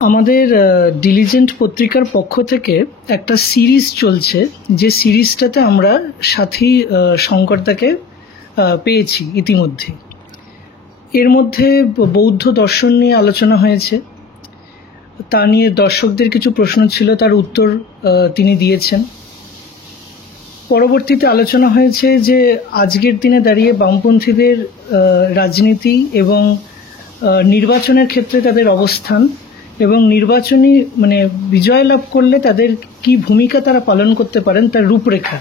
আমাদের ডিলিজেন্ট পত্রিকার পক্ষ থেকে একটা সিরিজ চলছে, যে সিরিজটাতে আমরা সাথী শঙ্করদাকে পেয়েছি ইতিমধ্যে। এর মধ্যে বৌদ্ধ দর্শন নিয়ে আলোচনা হয়েছে, তা নিয়ে দর্শকদের কিছু প্রশ্ন ছিল, তার উত্তর তিনি দিয়েছেন। পরবর্তীতে আলোচনা হয়েছে যে আজকের দিনে দাঁড়িয়ে বামপন্থীদের রাজনীতি এবং নির্বাচনের ক্ষেত্রে তাদের অবস্থান এবং নির্বাচনী বিজয় লাভ করলে তাদের কি ভূমিকা তারা পালন করতে পারেন তার রূপরেখা,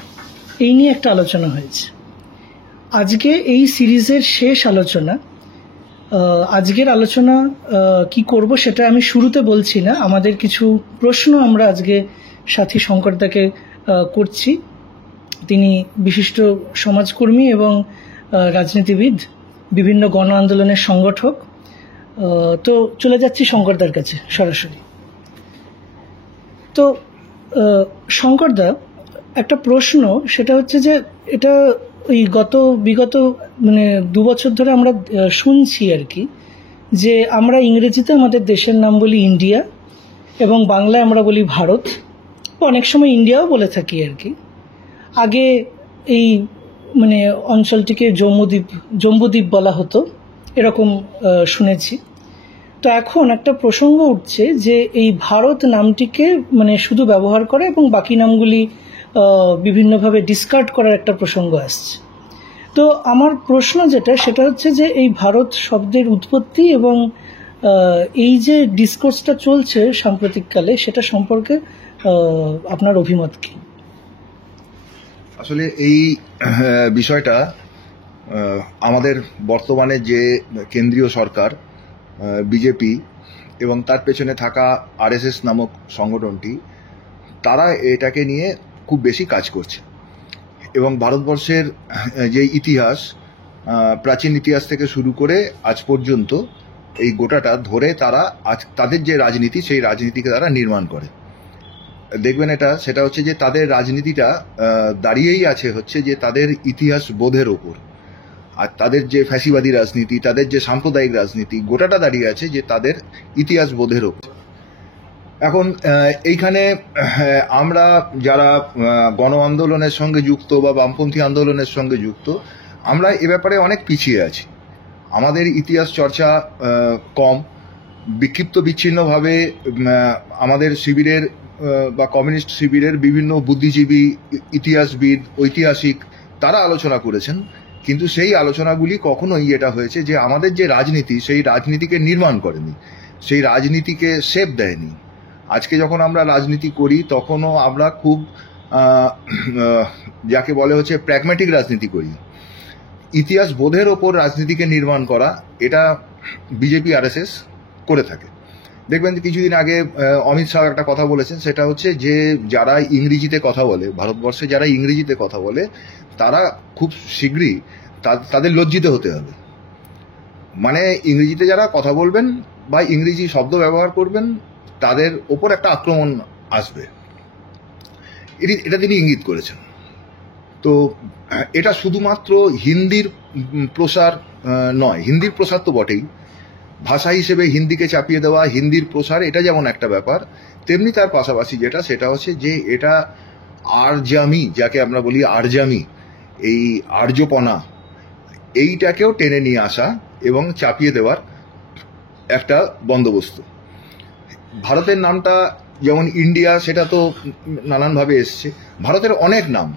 এই নিয়ে একটা আলোচনা হয়েছে। আজকে এই সিরিজের শেষ আলোচনা। আজকের আলোচনা কি করব সেটা আমি শুরুতে বলছি না। আমাদের কিছু প্রশ্ন আমরা আজকে সাথী শঙ্করদাকে করছি। তিনি বিশিষ্ট সমাজকর্মী এবং রাজনীতিবিদ, বিভিন্ন গণ আন্দোলনের সংগঠক। তো চলে যাচ্ছি শঙ্করদার কাছে সরাসরি। তো শঙ্করদা, একটা প্রশ্ন, সেটা হচ্ছে যে এটা ওই বিগত 2 বছর ধরে আমরা শুনছি আর কি, যে আমরা ইংরেজিতে আমাদের দেশের নাম বলি ইন্ডিয়া এবং বাংলায় আমরা বলি ভারত, অনেক সময় ইন্ডিয়াও বলে থাকি আর কি। আগে এই অঞ্চলটিকে জম্বুদ্বীপ বলা হতো, এরকম শুনেছি। তো এখন একটা প্রসঙ্গ উঠছে যে এই ভারত নামটিকে শুধু ব্যবহার করে এবং বাকি নামগুলি বিভিন্নভাবে ডিসকার্ড করার একটা প্রসঙ্গ আসছে। তো আমার প্রশ্ন সেটা হচ্ছে যে এই ভারত শব্দের উৎপত্তি এবং এই যে ডিসকোর্সটা চলছে সাম্প্রতিককালে, সেটা সম্পর্কে আপনার অভিমত কি? আসলে এই বিষয়টা আমাদের বর্তমানে যে কেন্দ্রীয় সরকার বিজেপি এবং তার পেছনে থাকা আরএসএস নামক সংগঠনটি, তারা এটাকে নিয়ে খুব বেশি কাজ করছে এবং ভারতবর্ষের যে ইতিহাস, প্রাচীন ইতিহাস থেকে শুরু করে আজ পর্যন্ত এই গোটাটা ধরে তারা তাদের যে রাজনীতি, সেই রাজনীতিকে তারা নির্মাণ করে। দেখবেন সেটা হচ্ছে যে তাদের রাজনীতিটা দাঁড়িয়েই আছে হচ্ছে যে তাদের ইতিহাস বোধের ওপর, আর তাদের যে ফ্যাসিবাদী রাজনীতি, তাদের যে সাম্প্রদায়িক রাজনীতি, গোটাটা দাঁড়িয়ে আছে যে তাদের ইতিহাস বোধের ওপর। এখন এইখানে আমরা যারা গণ আন্দোলনের সঙ্গে যুক্ত বা বামপন্থী আন্দোলনের সঙ্গে যুক্ত, আমরা এ ব্যাপারে অনেক পিছিয়ে আছি। আমাদের ইতিহাস চর্চা কম, বিক্ষিপ্ত বিচ্ছিন্নভাবে আমাদের শিবিরের বা কমিউনিস্ট শিবিরের বিভিন্ন বুদ্ধিজীবী, ইতিহাসবিদ, ঐতিহাসিক তারা আলোচনা করেছেন, কিন্তু সেই আলোচনাগুলি কখনোই এটা হয়েছে যে আমাদের যে রাজনীতি, সেই রাজনীতিকে নির্মাণ করেনি, সেই রাজনীতিকে শেপ দেয়নি। আজকে যখন আমরা রাজনীতি করি তখনও আমরা খুব যাকে বলে হচ্ছে প্র্যাগম্যাটিক রাজনীতি করি। ইতিহাস বোধের ওপর রাজনীতিকে নির্মাণ করা, এটা বিজেপি আরএসএস করে থাকে। দেখবেন যে কিছুদিন আগে অমিত শাহ একটা কথা বলেছেন, সেটা হচ্ছে যে যারা ইংরেজিতে কথা বলে, ভারতবর্ষে যারা ইংরেজিতে কথা বলে, তারা খুব শীঘ্রই তাদের লজ্জিত হতে হবে। ইংরেজিতে যারা কথা বলবেন বা ইংরেজি শব্দ ব্যবহার করবেন, তাদের ওপর একটা আক্রমণ আসবে, এটা তিনি ইঙ্গিত করেছেন। তো এটা শুধুমাত্র হিন্দির প্রসার নয়, হিন্দির প্রসার তো বটেই, ভাষা হিসেবে হিন্দিকে চাপিয়ে দেওয়া, হিন্দির প্রসার, এটা যেমন একটা ব্যাপার, তেমনি তার পাশাপাশি সেটা হচ্ছে যে এটা আর্যামি, যাকে আমরা বলি আর্যামি, এই আর্যপনা, এইটাকেও টেনে নিয়ে আসা এবং চাপিয়ে দেওয়ার একটা বন্দোবস্ত। ভারতের নামটা যেমন ইন্ডিয়া, সেটা তো নানানভাবে এসছে। ভারতের অনেক নাম,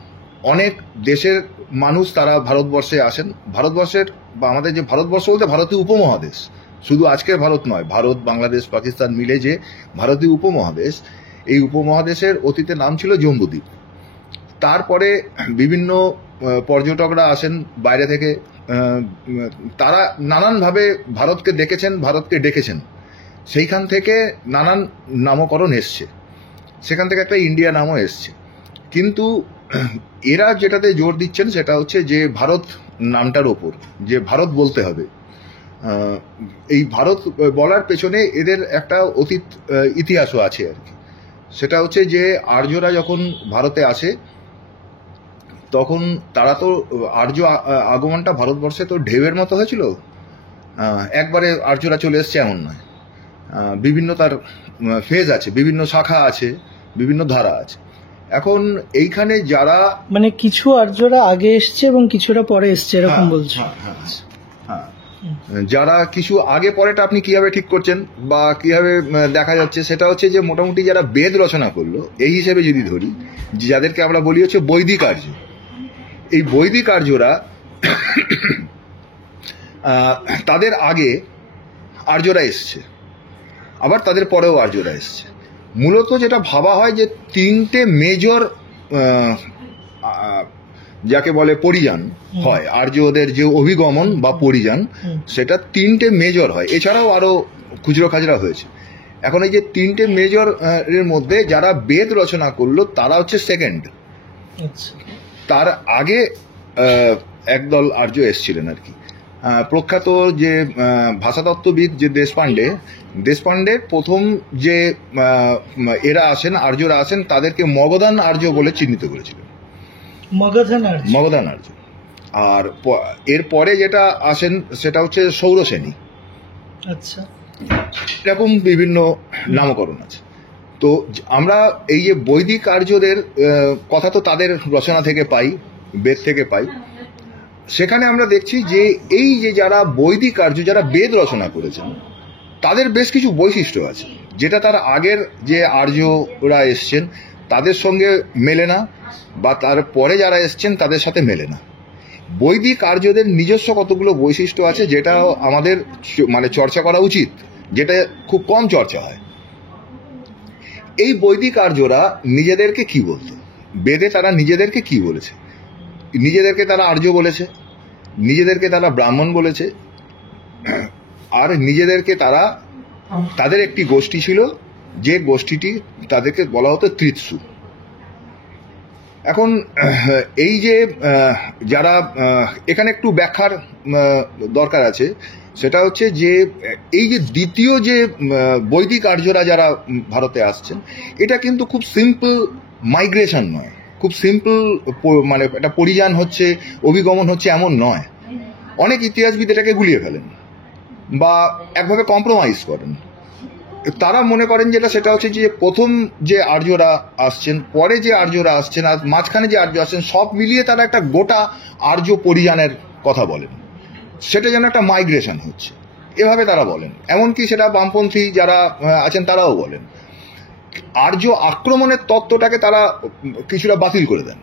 অনেক দেশের মানুষ তারা ভারতবর্ষে আসেন। ভারতবর্ষের বা আমাদের যে ভারতবর্ষ বলতে ভারতীয় উপমহাদেশ, শুধু আজকের ভারত নয়, ভারত, বাংলাদেশ, পাকিস্তান মিলে যে ভারতীয় উপমহাদেশ, এই উপমহাদেশের অতীতে নাম ছিল জম্বুদ্বীপ। তারপরে বিভিন্ন পর্যটকরা আসেন বাইরে থেকে, তারা নানানভাবে ভারতকে দেখেছেন, ভারতকে ডেকেছেন, সেইখান থেকে নানান নামকরণ এসছে, সেখান থেকে একটা ইন্ডিয়া নামও এসছে। কিন্তু এরা যেটাতে জোর দিচ্ছেন সেটা হচ্ছে যে ভারত নামটার ওপর, যে ভারত বলতে হবে। এই ভারত বলার পেছনে এদের একটা অতীত ইতিহাসও আছে আর কি। সেটা হচ্ছে যে আর্যরা যখন ভারতে আসে, তখন তারা তো আর্য আগমনটা ভারতবর্ষে তো ঢেউয়ের মতো হয়েছিল, একবারে আর্যরা চলে এসছে এমন নয়। বিভিন্ন তার ফেজ আছে, বিভিন্ন শাখা আছে, বিভিন্ন ধারা আছে। এখন এইখানে যারা মানে কিছু আর্যরা আগে এসছে এবং কিছুটা পরে এসছে এরকম বলছে। হ্যাঁ, যারা কিছু আগে পরেটা আপনি কিভাবে ঠিক করছেন বা কিভাবে দেখা যাচ্ছে, সেটা হচ্ছে যে মোটামুটি যারা বেদ রচনা করলো এই হিসেবে যদি ধরি, যাদেরকে আমরা বলি হচ্ছে বৈদিক আর্য, এই বৈদিক আর্যরা তাদের আগে আর্যরা এসছে, আবার তাদের পরেও আর্যরা এসছে। মূলত যেটা ভাবা হয় যে তিনটে মেজর যাকে বলে পরিযান হয়, আর্যদের যে অভিগমন বা পরিযান, সেটা তিনটে মেজর হয়। এছাড়াও আরো খুচরো খাজরা হয়েছে। এখন এই যে তিনটে মেজর এর মধ্যে যারা বেদ রচনা করলো তারা হচ্ছে সেকেন্ড। তার আগে একদল আর্য এসছিলেন আর কি। প্রখ্যাত যে ভাষাতত্ত্ববিদ যে দেশপাণ্ডে প্রথম যে এরা আসেন, আর্যরা আসেন, তাদেরকে মগধান আর্য বলে চিহ্নিত করেছিলেন, মগধান আর্য। আর এরপরে যেটা আসেন সেটা হচ্ছে সৌরসেনী। আচ্ছা, এরকম বিভিন্ন নামকরণ আছে। তো আমরা এই যে বৈদিক আর্যদের কথা তো তাদের রচনা থেকে পাই, বেদ থেকে পাই। সেখানে আমরা দেখছি যে এই যে যারা বৈদিক আর্য, যারা বেদ রচনা করেছেন, তাদের বেশ কিছু বৈশিষ্ট্য আছে যেটা তার আগের যে আর্যরা এসছেন তাদের সঙ্গে মেলে না, বা তার পরে যারা এসছেন তাদের সাথে মেলে না। বৈদিক আর্যদের নিজস্ব কতগুলো বৈশিষ্ট্য আছে যেটা আমাদের মানে চর্চা করা উচিত, যেটা খুব কম চর্চা হয়। এই বৈদিক আর্যরা নিজেদেরকে কি বলতো, বেদে তারা নিজেদেরকে কি বলেছে? নিজেদেরকে তারা আর্য বলেছে, নিজেদেরকে তারা ব্রাহ্মণ বলেছে, আর নিজেদেরকে তারা, তাদের একটি গোষ্ঠী ছিল যে গোষ্ঠীটি তাদেরকে বলা হতো ত্রিৎসু। এখন এই যে যারা, এখানে একটু ব্যাখ্যার দরকার আছে, সেটা হচ্ছে যে এই যে দ্বিতীয় যে বৈদিক আর্যরা যারা ভারতে আসছেন, এটা কিন্তু খুব সিম্পল মাইগ্রেশন নয়, খুব সিম্পল মানে একটা পরিযান হচ্ছে, অভিগমন হচ্ছে, এমন নয়। অনেক ইতিহাসবিদ এটাকে গুলিয়ে ফেলেন বা একভাবে কম্প্রোমাইজ করেন। তারা মনে করেন যেটা, সেটা হচ্ছে যে প্রথম যে আর্যরা আসছেন, পরে যে আর্যরা আসছেন, আর মাঝখানে যে আর্য আসছেন, সব মিলিয়ে তারা একটা গোটা আর্য পরিযানের কথা বলেন, সেটা যেন একটা মাইগ্রেশন হচ্ছে, এভাবে তারা বলেন। এমনকি সেটা বামপন্থী যারা আছেন তারাও বলেন। আর্য আক্রমণের তত্ত্বটাকে তারা কিছুটা বাতিল করে দেন,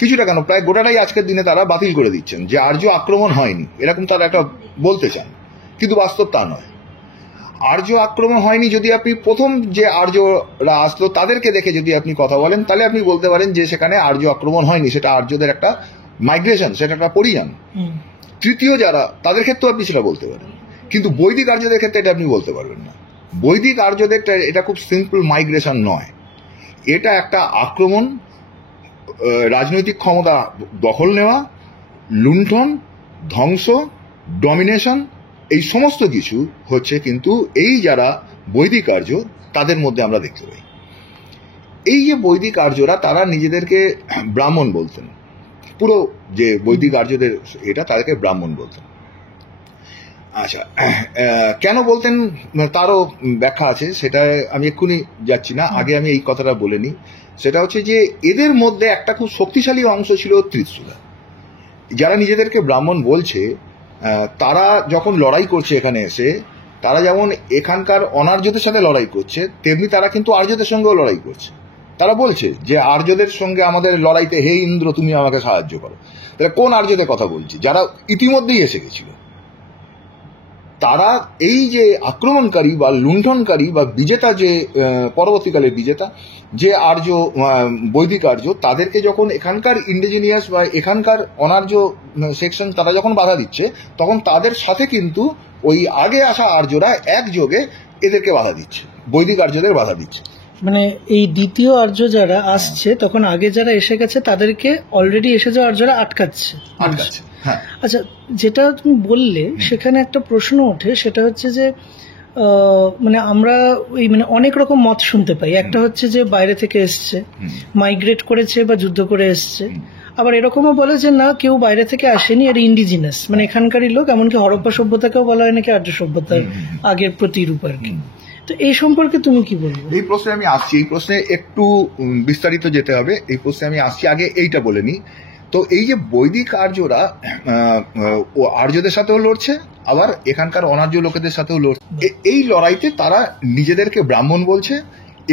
কিছুটা কেন, প্রায় গোটাটাই আজকের দিনে তারা বাতিল করে দিচ্ছেন, যে আর্য আক্রমণ হয়নি এরকম তারা একটা বলতে চান, কিন্তু বাস্তব তা নয়। আর্য আক্রমণ হয়নি যদি আপনি প্রথম যে আর্যরা আসলো তাদেরকে দেখে যদি আপনি কথা বলেন, তাহলে আপনি বলতে পারেন যে সেখানে আর্য আক্রমণ হয়নি, সেটা আর্যদের একটা মাইগ্রেশন, সেটা একটা পরিযান। তৃতীয় যারা, তাদের ক্ষেত্রেও আপনি সেটা বলতে পারেন, কিন্তু বৈদিক আর্যদের ক্ষেত্রে এটা আপনি বলতে পারবেন না। বৈদিক আর্যদের এটা খুব সিম্পল মাইগ্রেশন নয়, এটা একটা আক্রমণ, রাজনৈতিক ক্ষমতা দখল নেওয়া, লুণ্ঠন, ধ্বংস, ডমিনেশন, এই সমস্ত কিছু হচ্ছে কিন্তু এই যারা বৈদিক আর্য তাদের মধ্যে আমরা দেখতে পাই। এই যে বৈদিক আর্যরা, তারা নিজেদেরকে ব্রাহ্মণ বলতেন, পুরো যে বৈদিক আর্যদের এটা, তাদেরকে ব্রাহ্মণ বলতেন। আচ্ছা, কেন বলতেন তারও ব্যাখ্যা আছে, সেটা আমি এক্ষুনি যাচ্ছি না, আগে আমি এই কথাটা বলে নিই। সেটা হচ্ছে যে এদের মধ্যে একটা খুব শক্তিশালী অংশ ছিল ত্রিৎসুরা, যারা নিজেদেরকে ব্রাহ্মণ বলছে। তারা যখন লড়াই করছে এখানে এসে, তারা যেমন এখানকার অনার্যদের সাথে লড়াই করছে, তেমনি তারা কিন্তু আর্যদের সঙ্গেও লড়াই করছে। তারা বলছে যে আর্যদের সঙ্গে আমাদের লড়াইতে, হে ইন্দ্র তুমি আমাকে সাহায্য করো। তাহলে কোন আর্যদের কথা বলছি? যারা ইতিমধ্যেই এসে গেছিল। তারা এই যে আক্রমণকারী বা লুণ্ঠনকারী বা বিজেতা, যে পরবর্তীকালে বিজেতা যে আর্য, বৈদিক আর্য, তাদেরকে যখন এখানকার ইন্ডিজিনিয়াস বা এখানকার অনার্য সেকশন তারা যখন বাধা দিচ্ছে, তখন তাদের সাথে কিন্তু ওই আগে আসা আর্যরা একযোগে এদেরকে বাধা দিচ্ছে, বৈদিক আর্যদের বাধা দিচ্ছে। মানে এই দ্বিতীয় আর্য যারা আসছে, তখন আগে যারা এসে গেছে তাদেরকে অলরেডি এসে যাওয়া আর্যরা আটকাচ্ছে। হ্যাঁ। আচ্ছা, যেটা তুমি বললে সেখানে একটা প্রশ্ন ওঠে, সেটা হচ্ছে যে মানে আমরা ওই মানে অনেক রকম মত শুনতে পাই। একটা হচ্ছে যে বাইরে থেকে এসছে, মাইগ্রেট করেছে বা যুদ্ধ করে এসছে। আবার এরকমও বলে যে না, কেউ বাইরে থেকে আসেনি, এর ইন্ডিজিনাস, মানে এখানকারই লোক। এমনকি হরপ্পা সভ্যতাকেও বলা হয় নাকি আর্য সভ্যতার আগের প্রতিরূপ আর কি। তো এই সম্পর্কে তুমি কি বলবে? এই প্রশ্নে আমি আসছি, এই প্রশ্নে একটু বিস্তারিত যেতে হবে, এই প্রশ্নে আমি আসছি। আগে এইটা বলে নিই। তো এই যে বৈদিক আর্যরা ও আর্যদের সাথেও লড়ছে, আবার এখানকার অনার্য লোকেদের সাথেও লড়ছে। এই লড়াইতে তারা নিজেদেরকে ব্রাহ্মণ বলছে,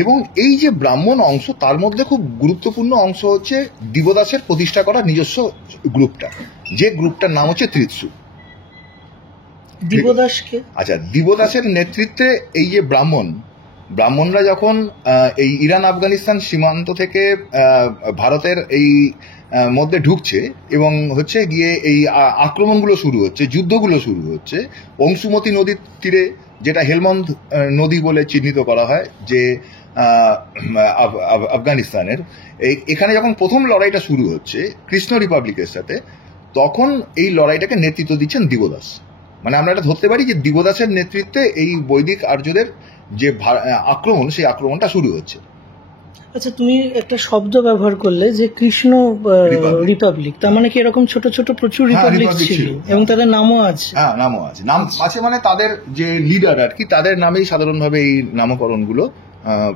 এবং এই যে ব্রাহ্মণ অংশ, তার মধ্যে খুব গুরুত্বপূর্ণ অংশ হচ্ছে দিবদাসের প্রতিষ্ঠা করা নিজস্ব গ্রুপটা, যে গ্রুপটার নাম হচ্ছে ত্রিৎসু। দিবদাসকে? আচ্ছা, দিবদাসের নেতৃত্বে এই যে ব্রাহ্মণরা যখন এই ইরান আফগানিস্তান সীমান্ত থেকে ভারতের এই মধ্যে ঢুকছে এবং হচ্ছে গিয়ে এই আক্রমণগুলো শুরু হচ্ছে, যুদ্ধগুলো শুরু হচ্ছে অংশুমতি নদীর তীরে, যেটা হেলমন্দ নদী বলে চিহ্নিত করা হয়, যে আফগানিস্তানের এখানে যখন প্রথম লড়াইটা শুরু হচ্ছে কৃষ্ণ রিপাবলিকের সাথে, তখন এই লড়াইটাকে নেতৃত্ব দিচ্ছেন দিবদাস। মানে আমরা এটা ধরতে পারি যে দিবদাসের নেতৃত্বে এই বৈদিক আর্যদের যে আক্রমণ, সেই আক্রমণটা শুরু হচ্ছে। আচ্ছা, তুমি একটা শব্দ ব্যবহার করলে যে কৃষ্ণ রিপাবলিক, তার মানে কি এরকম ছোট ছোট প্রচুর রিপাবলিক ছিল এবং তাদের নামও আছে? হ্যাঁ, নামও আছে। নাম আছে মানে তাদের যে লিডার আর কি, তাদের নামেই সাধারণভাবে এই নামকরণগুলো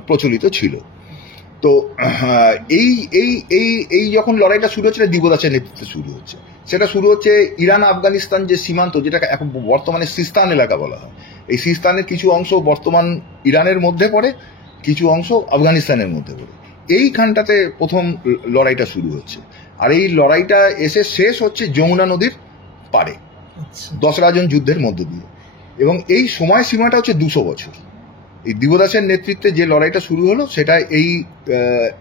প্রচলিত ছিল। তো এই এই এই এই যখন লড়াইটা শুরু হচ্ছে, দিবদাসের নেতৃত্বে শুরু হচ্ছে। সেটা শুরু হচ্ছে ইরান আফগানিস্তান যে সীমান্ত, যেটাকে এখন বর্তমানে সিস্তান এলাকা বলা হয়। এই সিস্তানের কিছু অংশ বর্তমান ইরানের মধ্যে পড়ে, কিছু অংশ আফগানিস্তানের মধ্যে পড়ে। এইখানটাতে প্রথম লড়াইটা শুরু হচ্ছে, আর এই লড়াইটা এসে শেষ হচ্ছে যমুনা নদীর পাড়ে দশরাজন যুদ্ধের মধ্য দিয়ে। এবং এই সময় সীমাটা হচ্ছে 200 বছর। এই দিবদাসের নেতৃত্বে যে লড়াইটা শুরু হলো, সেটা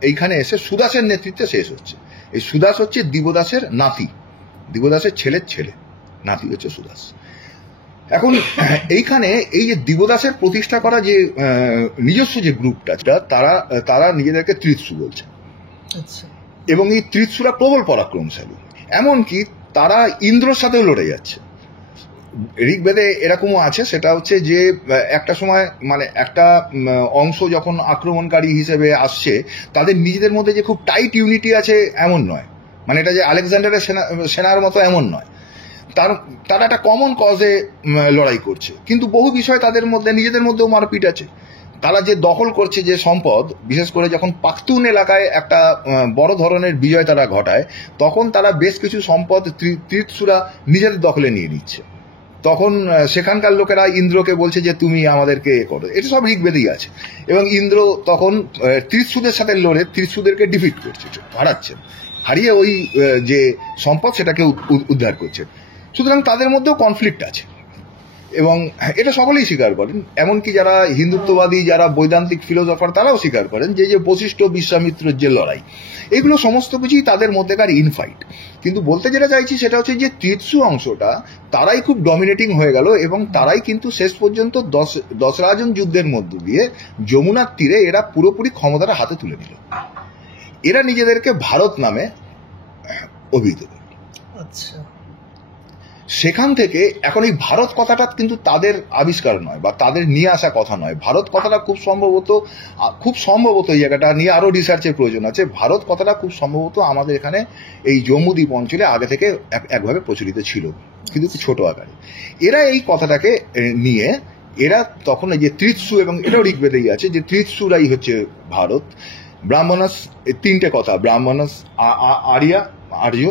এইখানে এসে সুদাসের নেতৃত্বে শেষ হচ্ছে। এই সুদাস হচ্ছে দিবদাসের নাতি, দিবদাসের ছেলের ছেলে, নাতি হচ্ছে সুদাস। এখন এইখানে এই যে দিবদাসের প্রতিষ্ঠা করা যে নিজস্ব যে গ্রুপটা, তারা নিজেদেরকে ত্রিৎসু বলছে। এবং এই ত্রিৎসুরা প্রবল পরাক্রমশালী, এমনকি তারা ইন্দ্রর সাথেও লড়ে যাচ্ছে। ঋগ্বেদে এরকমও আছে, সেটা হচ্ছে যে একটা সময় মানে একটা অংশ যখন আক্রমণকারী হিসেবে আসছে, তাদের নিজেদের মধ্যে যে খুব টাইট ইউনিটি আছে এমন নয়, মানে এটা যে আলেকজান্ডারের সেনার মতো এমন নয়। তারা একটা কমন কজে লড়াই করছে, কিন্তু বহু বিষয় তাদের মধ্যে নিজেদের মধ্যেও মারপিট আছে। তারা যে দখল করছে যে সম্পদ, বিশেষ করে যখন পাখতুন এলাকায় একটা বড় ধরনের বিজয় তারা ঘটায়, তখন তারা বেশ কিছু সম্পদ ত্রিৎসুরা নিজেদের দখলে নিয়ে নিচ্ছে। তখন সেখানকার লোকেরা ইন্দ্রকে বলছে যে তুমি আমাদেরকে করো। এটা সব ঋগ্বেদেই আছে। এবং ইন্দ্র তখন ত্রিৎসুদের সাথে লড়ে ত্রিৎসুদেরকে ডিফিট করছে, হারাচ্ছেন, হারিয়ে ওই যে সম্পদ সেটাকে উদ্ধার করছে। সুতরাং তাদের মধ্যেও কনফ্লিক্ট আছে, এবং এটা সকলেই স্বীকার করেন। এমনকি যারা হিন্দুত্ববাদী, যারা বৈদান্তিক ফিলোসফার, তারাও স্বীকার করেন যে বশিষ্ঠ বিশ্বামিত্রের যে লড়াই, এগুলো সমস্ত কিছুই তাদের মধ্যেকার ইনফাইট। কিন্তু বলতে যেটা চাইছি সেটা হচ্ছে যে ত্রিৎসু অংশটা তারাই খুব ডমিনেটিং হয়ে গেল, এবং তারাই কিন্তু শেষ পর্যন্ত দশরাজন যুদ্ধের মধ্য দিয়ে যমুনার তীরে এরা পুরোপুরি ক্ষমতাটা হাতে তুলে নিল। এরা নিজেদেরকে ভারত নামে অভিহিত করে। আচ্ছা, সেখান থেকে এখন এই ভারত কথাটা কিন্তু তাদের আবিষ্কার নয় বা তাদের নিয়ে আসা কথা নয়। ভারত কথাটা খুব সম্ভবত এই জায়গাটা নিয়ে আরো রিসার্চের প্রয়োজন আছে। ভারত কথাটা খুব সম্ভবত আমাদের এখানে এই জম্মুদ্বীপ অঞ্চলে আগে থেকে একভাবে প্রচলিত ছিল, কিন্তু ছোট আকারে। এরা এই কথাটাকে নিয়ে এরা তখন এই যে ত্রিৎসু, এবং এটাও ঋগ্বেদেই আছে যে ত্রিৎসুরাই হচ্ছে ভারত। ব্রাহ্মণস, তিনটে কথা, ব্রাহ্মণস আর্য,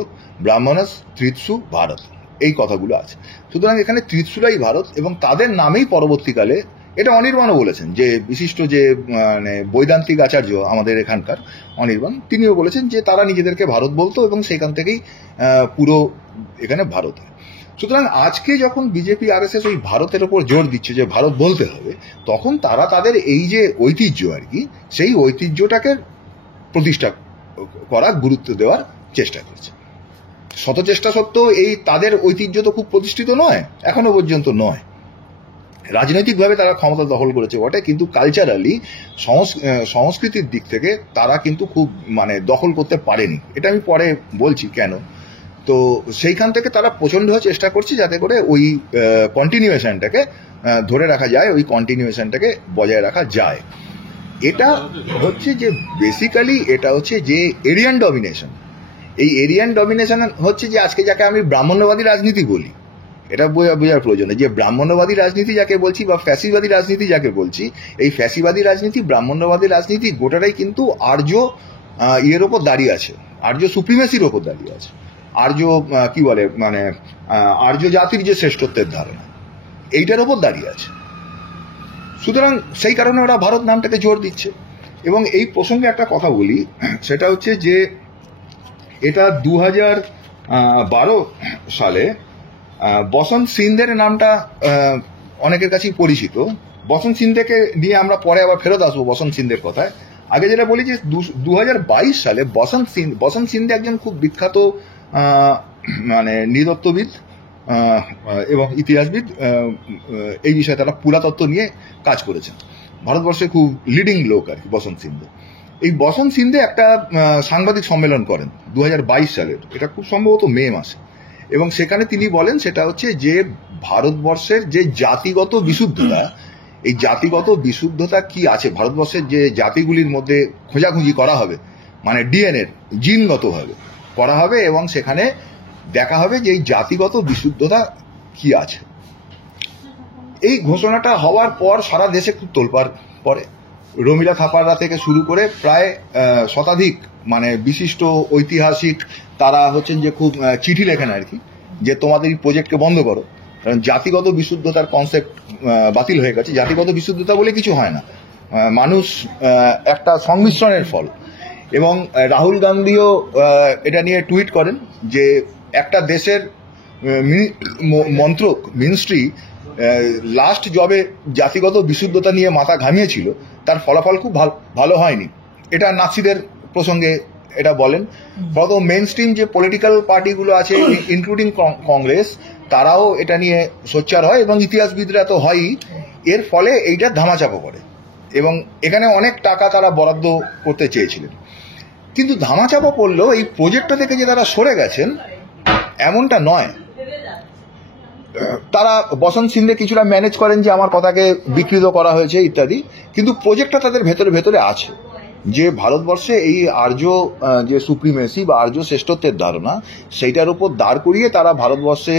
ব্রাহ্মণস ত্রিৎসু ভারত, এই কথাগুলো আছে। সুতরাং এখানে ত্রিৎসুরাই ভারত, এবং তাদের নামেই পরবর্তীকালে, এটা অনির্বাণও বলেছেন, যে বিশিষ্ট যে মানে বৈদান্তিক আচার্য আমাদের এখানকার অনির্বাণ, তিনিও বলেছেন যে তারা নিজেদেরকে ভারত বলতো, এবং সেখান থেকেই পুরো এখানে ভারত। সুতরাং আজকে যখন বিজেপি আরএসএস ওই ভারতের ওপর জোর দিচ্ছে যে ভারত বলতে হবে, তখন তারা তাদের এই যে ঐতিহ্য আর কি, সেই ঐতিহ্যটাকে প্রতিষ্ঠা করা, গুরুত্ব দেওয়ার চেষ্টা করছে। শত চেষ্টা সত্ত্বেও এই তাদের ঐতিহ্য তো খুব প্রতিষ্ঠিত নয়, এখনো পর্যন্ত নয়। রাজনৈতিকভাবে তারা ক্ষমতা দখল করেছে বটে, কিন্তু কালচারালি, সংস্কৃতির দিক থেকে তারা কিন্তু খুব মানে দখল করতে পারেনি। এটা আমি পরে বলছি কেন। তো সেইখান থেকে তারা প্রচণ্ডভাবে চেষ্টা করছে যাতে করে ওই কন্টিনিউয়েশনটাকে ধরে রাখা যায়, ওই কন্টিনিউয়েশনটাকে বজায় রাখা যায়। এটা হচ্ছে যে বেসিক্যালি এটা হচ্ছে যে এরিয়ান ডমিনেশন। এই এরিয়ান ডমিনেশন হচ্ছে যে আজকে যাকে আমি ব্রাহ্মণ্যবাদী রাজনীতি বলি, এটা বোঝার প্রয়োজন যে ব্রাহ্মণ্যবাদী রাজনীতি যাকে বলছি বা ফ্যাসিবাদী রাজনীতি যাকে বলছি, এই ফ্যাসিবাদী রাজনীতি, ব্রাহ্মণ্যবাদী রাজনীতি গোটাটাই কিন্তু আর্য ইয়ের ওপর দাঁড়িয়ে আছে, আর্য সুপ্রিমেসির ওপর দাঁড়িয়ে আছে, আর্য কি বলে মানে আর্য জাতির যে শ্রেষ্ঠত্বের ধারণা এইটার ওপর দাঁড়িয়ে আছে। সুতরাং সেই কারণে ওরা ভারত নামটাকে জোর দিচ্ছে। এবং এই প্রসঙ্গে একটা কথা বলি, সেটা হচ্ছে যে এটা 2012 সালে বসন্ত সিন্ধের নামটা অনেকের কাছেই পরিচিত। বসন্ত সিন্ধেকে নিয়ে আমরা পরে আবার ফেরত আসবো বসন্ত সিন্ধের কথায়। আগে যেটা বলি যে 2022 সালে বসন্ত সিন্ধে একজন খুব বিখ্যাত মানে নৃতত্ত্ববিদ এবং ইতিহাসবিদ, এই বিষয়ে তারা পুরাতত্ত্ব নিয়ে কাজ করেছেন। ভারতবর্ষে খুব লিডিং লোক আর কি বসন্ত সিন্ধে। এই বসন্ত সিন্ধে একটা সাংবাদিক সম্মেলন করেন 2022 সালের, এটা খুব সম্ভবত মে মাসে, এবং সেখানে তিনি বলেন সেটা হচ্ছে যে ভারতবর্ষের যে জাতিগত বিশুদ্ধতা, এই জাতিগত বিশুদ্ধতা কি আছে ভারতবর্ষের যে জাতিগুলির মধ্যে খোঁজাখুঁজি করা হবে, মানে ডিএনএ জিনগতভাবে করা হবে এবং সেখানে দেখা হবে যে এই জাতিগত বিশুদ্ধতা কি আছে। এই ঘোষণাটা হওয়ার পর সারা দেশে খুব তোলপাড় পড়ে। রমিলা থাপাররা থেকে শুরু করে প্রায় শতাধিক মানে বিশিষ্ট ঐতিহাসিক তারা হচ্ছেন যে খুব চিঠি লেখেন আর কি, যে তোমাদের এই প্রজেক্টকে বন্ধ করো, কারণ জাতিগত বিশুদ্ধতার কনসেপ্ট বাতিল হয়ে গেছে। জাতিগত বিশুদ্ধতা বলে কিছু হয় না, মানুষ একটা সংমিশ্রণের ফল। এবং রাহুল গান্ধীও এটা নিয়ে টুইট করেন যে একটা দেশের মন্ত্রক মিনিস্ট্রি লাস্ট জবে জাতিগত বিশুদ্ধতা নিয়ে মাথা ঘামিয়েছিল, তার ফলাফল খুব ভালো হয়নি। এটা নাৎসিদের প্রসঙ্গে এটা বলেন। কত মেইন স্ট্রিম যে পলিটিক্যাল পার্টিগুলো আছে ইনক্লুডিং কংগ্রেস, তারাও এটা নিয়ে সোচ্চার হয় এবং ইতিহাসবিদরা তো হয়ই। এর ফলে এইটা ধামাচাপা পড়ে এবং এখানে অনেক টাকা তারা বরাদ্দ করতে চেয়েছিলেন, কিন্তু ধামাচাপা পড়লেও এই প্রজেক্টটা থেকে যে তারা সরে গেছেন এমনটা নয়। তারা বসন্ত সিন্ধে কিছুটা ম্যানেজ করেন যে আমার কথাকে বিকৃত করা হয়েছে ইত্যাদি, কিন্তু প্রজেক্টটা তাদের ভেতরে ভেতরে আছে যে ভারতবর্ষে এই আর্য যে সুপ্রিমেসি বা আর্য শ্রেষ্ঠত্বের ধারণা, সেইটার উপর দাঁড় করিয়ে তারা ভারতবর্ষে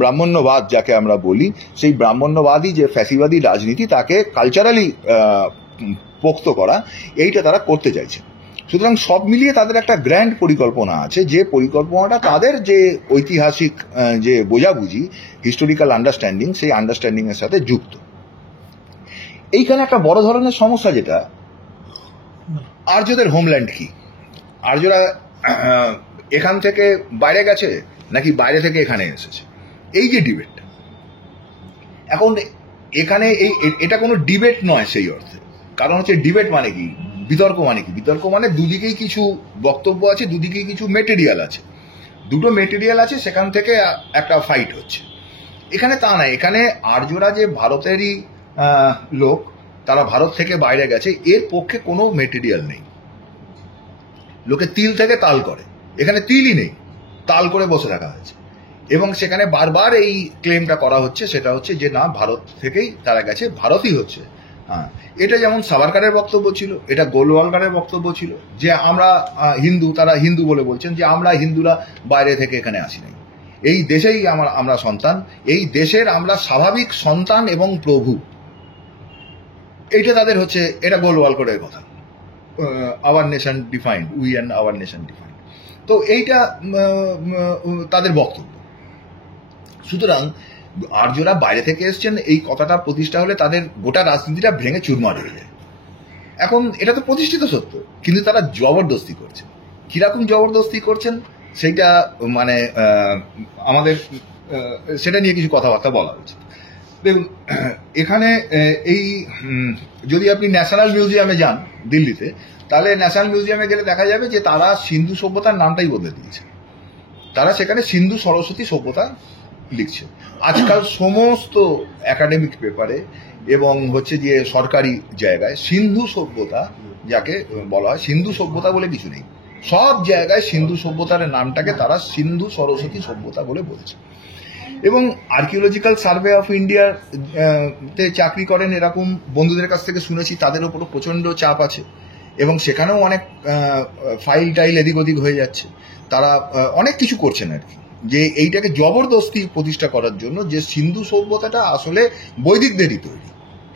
ব্রাহ্মণ্যবাদ যাকে আমরা বলি, সেই ব্রাহ্মণ্যবাদী যে ফ্যাসিবাদী রাজনীতি তাকে কালচারালি পোক্ত করা, এইটা তারা করতে চাইছে। সুতরাং সব মিলিয়ে তাদের একটা গ্র্যান্ড পরিকল্পনা আছে, যে পরিকল্পনাটা তাদের যে ঐতিহাসিক যে বোঝাবুঝি, হিস্টোরিক্যাল আন্ডারস্ট্যান্ডিং, সেই আন্ডারস্ট্যান্ডিং এর সাথে যুক্ত। এইখানে একটা বড় ধরনের সমস্যা, যেটা আর্যদের হোমল্যান্ড কি, আর্যরা এখান থেকে বাইরে গেছে নাকি বাইরে থেকে এখানে এসেছে, এই যে ডিবেট এখন এখানে, এটা কোনো ডিবেট নয় সেই অর্থে। কারণ হচ্ছে ডিবেট মানে কি, বিতর্ক মানে কি, বিতর্ক মানে দুদিকেই কিছু বক্তব্য আছে, দুদিকেই কিছু মেটেরিয়াল আছে, দুটো মেটেরিয়াল আছে, সেখান থেকে একটা ফাইট হচ্ছে। এখানে তা নাই, এখানে আর্যরা যে ভারতেরই লোক, তারা ভারত থেকে বাইরে গেছে, এর পক্ষে কোনো মেটেরিয়াল নেই। লোকে তিল থেকে তাল করে, এখানে তিলই নেই, তাল করে বসে রাখা হয়েছে এবং সেখানে বারবার এই ক্লেমটা করা হচ্ছে, সেটা হচ্ছে যে না ভারত থেকেই তারা গেছে, ভারতই হচ্ছে। হ্যাঁ, এটা যেমন সাভারকারের বক্তব্য ছিল, এটা গোলওয়ালকারের বক্তব্য ছিল যে আমরা হিন্দু, তারা হিন্দু বলে বলছেন যে আমরা হিন্দুরা বাইরে থেকে এখানে আসি নাই, এই দেশেই আমরা সন্তান, এই দেশের আমরা স্বাভাবিক সন্তান এবং প্রভু। এইটা তাদের হচ্ছে, এটা গোলওয়ালকারের কথা, hour nation defined, we and our nation defined. তো এইটা তাদের বক্তব্য। সুতরাং আর্যরা বাইরে থেকে এসছেন এই কথাটা প্রতিষ্ঠা হলে তাদের গোটা রাজনীতিটা ভেঙে চুরমার হয়ে যায়। এখন এটা তো প্রতিষ্ঠিত সত্য, কিন্তু তারা জবরদস্তি করছেন। কিরকম জবরদস্তি করছেন সেইটা মানে আমাদের সেটা নিয়ে কিছু কথাবার্তা বলা উচিত। দেখুন, এখানে এই যদি আপনি ন্যাশনাল মিউজিয়ামে যান দিল্লিতে, তাহলে ন্যাশনাল মিউজিয়ামে গেলে দেখা যাবে যে তারা সিন্ধু সভ্যতার নামটাই বদলে দিয়েছে। তারা সেখানে সিন্ধু সরস্বতী সভ্যতা লিখছে। আজকাল সমস্ত একাডেমিক পেপারে এবং হচ্ছে যে সরকারি জায়গায় সিন্ধু সভ্যতা যাকে বলা হয়, সিন্ধু সভ্যতা বলে কিছু নেই, সব জায়গায় সিন্ধু সভ্যতার নামটাকে তারা সিন্ধু সরস্বতী সভ্যতা বলে বলছে। এবং আর্কিওলজিক্যাল সার্ভে অফ ইন্ডিয়ার তে চাকরি করেন এরকম বন্ধুদের কাছ থেকে শুনেছি, তাদের উপরও প্রচন্ড চাপ আছে এবং সেখানেও অনেক ফাইল টাইল এদিক ওদিক হয়ে যাচ্ছে, তারা অনেক কিছু করছেন আর কি। যে এইটাকে জবরদস্তি প্রতিষ্ঠা করার জন্য যে সিন্ধু সভ্যতাটা আসলে বৈদিকদেরই তৈরি,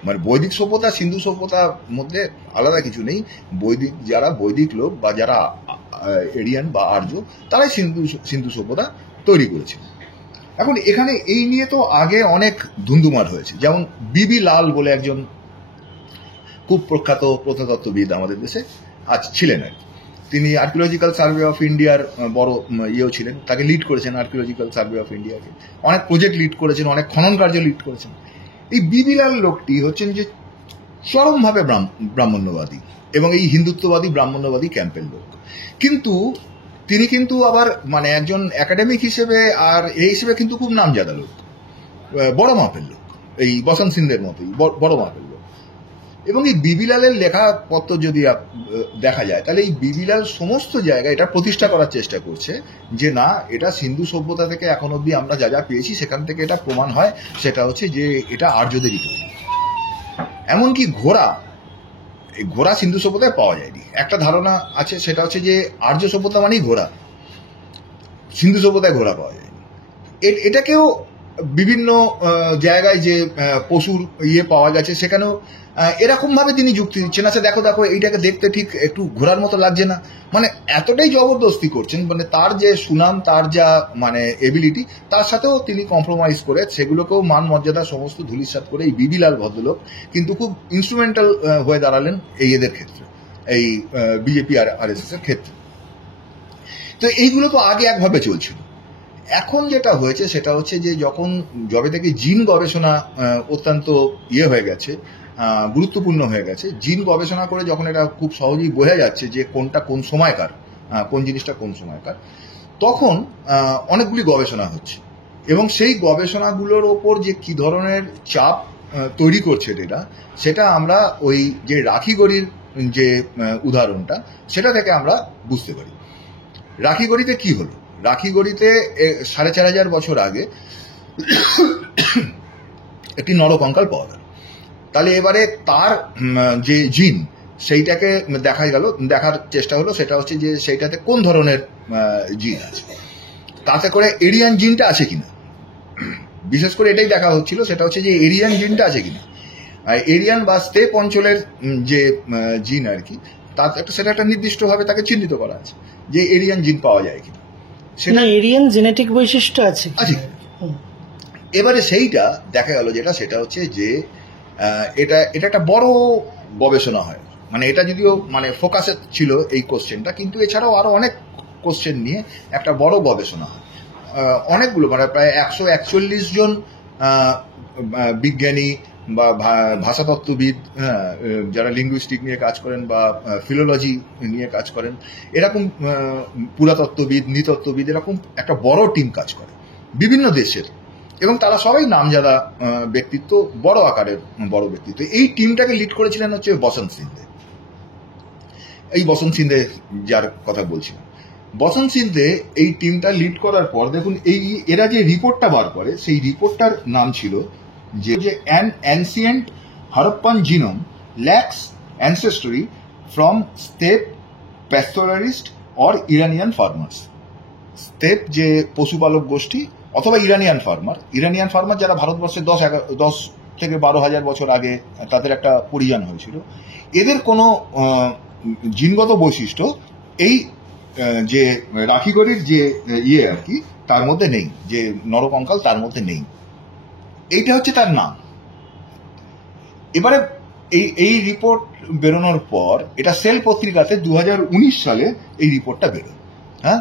মানে বৈদিক সভ্যতা সিন্ধু সভ্যতার মধ্যে আলাদা কিছু নেই। যারা বৈদিক লোক বা যারা এরিয়ান বা আর্য, তারাই সিন্ধু সভ্যতা তৈরি করেছিল। এখন এখানে এই নিয়ে তো আগে অনেক ধুন্ধুমার হয়েছে, যেমন বিবি লাল বলে একজন খুব প্রখ্যাত প্রত্নতত্ত্ববিদ আমাদের দেশে আজ ছিলেন আর কি। তিনি আর্কিওলজিক্যাল সার্ভে অফ ইন্ডিয়ার বড় ইয়েও ছিলেন, তাকে লিড করেছেন আর্কিওলজিক্যাল সার্ভে অফ ইন্ডিয়াকে, অনেক প্রজেক্ট লিড করেছেন, অনেক খনন কার্য লিড করেছেন। এই বিবি লাল লোকটি হচ্ছেন যে চরমভাবে ব্রাহ্মণ্যবাদী এবং এই হিন্দুত্ববাদী ব্রাহ্মণ্যবাদী ক্যাম্পের লোক, কিন্তু তিনি কিন্তু আবার মানে একজন একাডেমিক হিসেবে আর এই হিসেবে কিন্তু খুব নামজাদা লোক, বড় মাপের লোক, এই বসন্ত সিংহের মতোই বড় মাপের লোক। এবং এই বিবিলালের লেখাপত্র যদি দেখা যায়, তাহলে এই বিবিলাল সমস্ত জায়গায় এটা প্রতিষ্ঠা করার চেষ্টা করছে যে না, এটা সিন্ধু সভ্যতা থেকে এখন অব্দি আমরা যা যা পেয়েছি সেখান থেকে এটা প্রমাণ হয়, সেটা হচ্ছে যে এটা আর্যদেরই তৈরি। এমনকি ঘোড়া সিন্ধু সভ্যতায় পাওয়া যায়নি, একটা ধারণা আছে, সেটা হচ্ছে যে আর্য সভ্যতা মানেই ঘোড়া, সিন্ধু সভ্যতায় ঘোড়া পাওয়া যায়নি। এটাকেও বিভিন্ন জায়গায় যে পশুর ইয়ে পাওয়া গেছে সেখানেও এরকম ভাবে তিনি যুক্তি দিচ্ছেন, আচ্ছা দেখো দেখো এইটাকে দেখতে ঠিক একটু ঘোড়ার মতো লাগছে না, মানে এতটাই জবরদস্তি করছেন, মানে তার যে সুনাম, তার যা মানে এবিলিটি, তার সাথেও তিনি কম্প্রোমাইজ করে সেগুলোকেও মান মর্যাদা সমস্ত ধুলিস্যাৎ করে এই বিবিলাল ভদ্রলোক কিন্তু খুব ইনস্ট্রুমেন্টাল হয়ে দাঁড়ালেন এই এদের ক্ষেত্রে, এই বিজেপি আর আরএসএস এর ক্ষেত্রে। তো এইগুলো তো আগে একভাবে চলছিল। এখন যেটা হয়েছে সেটা হচ্ছে যে যখন যবে থেকে জিন গবেষণা অত্যন্ত হয়ে গেছে, গুরুত্বপূর্ণ হয়ে গেছে, জিন গবেষণা করে যখন এটা খুব সহজেই বোঝা যাচ্ছে যে কোনটা কোন সময়কার, কোন জিনিসটা কোন সময়কার, তখন অনেকগুলি গবেষণা হচ্ছে এবং সেই গবেষণাগুলোর ওপর যে কি ধরনের চাপ তৈরি করছে সেটা আমরা ওই যে রাখিগড়ির যে উদাহরণটা, সেটা থেকে আমরা বুঝতে পারি। রাখিগড়িতে কি হলো? রাখিগড়িতে 4500 বছর আগে একটি নরকঙ্কাল পাওয়া গেল। তাহলে এবারে তার যে জিন, সেইটাকে দেখার চেষ্টা হলো, সেটা হচ্ছে যে সেইটাতে কোন ধরনের জিন আছে, তাতে করে এরিয়ান জিনটা আছে কিনা, বিশেষ করে এটাই দেখা হচ্ছিল, সেটা হচ্ছে যে এরিয়ান জিনটা আছে কিনা। এরিয়ান বা স্টেপ অঞ্চলের যে জিন আর কি, সেটা একটা নির্দিষ্টভাবে তাকে চিহ্নিত করা আছে যে এরিয়ান জিন পাওয়া যায় কিনা, সেটা এরিয়ান জেনেটিক বৈশিষ্ট্য আছে। এবারে সেইটা দেখা গেল যেটা, সেটা হচ্ছে যে এটা একটা বড় গবেষণা হয়, মানে এটা যদিও মানে ফোকাসে ছিল এই কোশ্চেনটা, কিন্তু এছাড়াও আরো অনেক কোশ্চেন নিয়ে একটা বড় গবেষণা হয়। অনেকগুলো মানে প্রায় 141 জন বিজ্ঞানী বা ভাষাতত্ত্ববিদ, যারা লিঙ্গুইস্টিক নিয়ে কাজ করেন বা ফিলোলজি নিয়ে কাজ করেন, এরকম পুরাতত্ত্ববিদ, নৃতত্ত্ববিদ, এরকম একটা বড় টিম কাজ করে বিভিন্ন দেশের, এবং তারা সবাই নামজাদা ব্যক্তিত্ব, বড় আকারের বড় ব্যক্তিত্ব। এই টিমটাকে লিড করেছিলেন হচ্ছে বসন্ত সিংহে। এই বসন্ত সিংহে যার কথা বলছিলাম, বসন্ত সিংহে এই টিমটা লিড করার পর দেখুন এরা যে রিপোর্টটা বার করে, সেই রিপোর্টটার নাম ছিল যে an ancient Harappan genome lacks ancestry from steppe pastoralist or Iranian farmers. Steppe যে পশুপালক গোষ্ঠী অথবা ইরানিয়ান ফার্মার যারা ভারতবর্ষে 10 থেকে 12,000 বছর আগে তাদের একটা পরিযান হয়েছিল, এদের কোনো জিনগত বৈশিষ্ট্য এই যে রাখিগড়ির যে আর কি তার মধ্যে নেই, যে নরকঙ্কাল তার মধ্যে নেই, এইটা হচ্ছে তার নাম। এবারে এই রিপোর্ট বেরোনোর পর এটা সেল পত্রিকাতে 2019 সালে এই রিপোর্টটা বেরোয়। হ্যাঁ,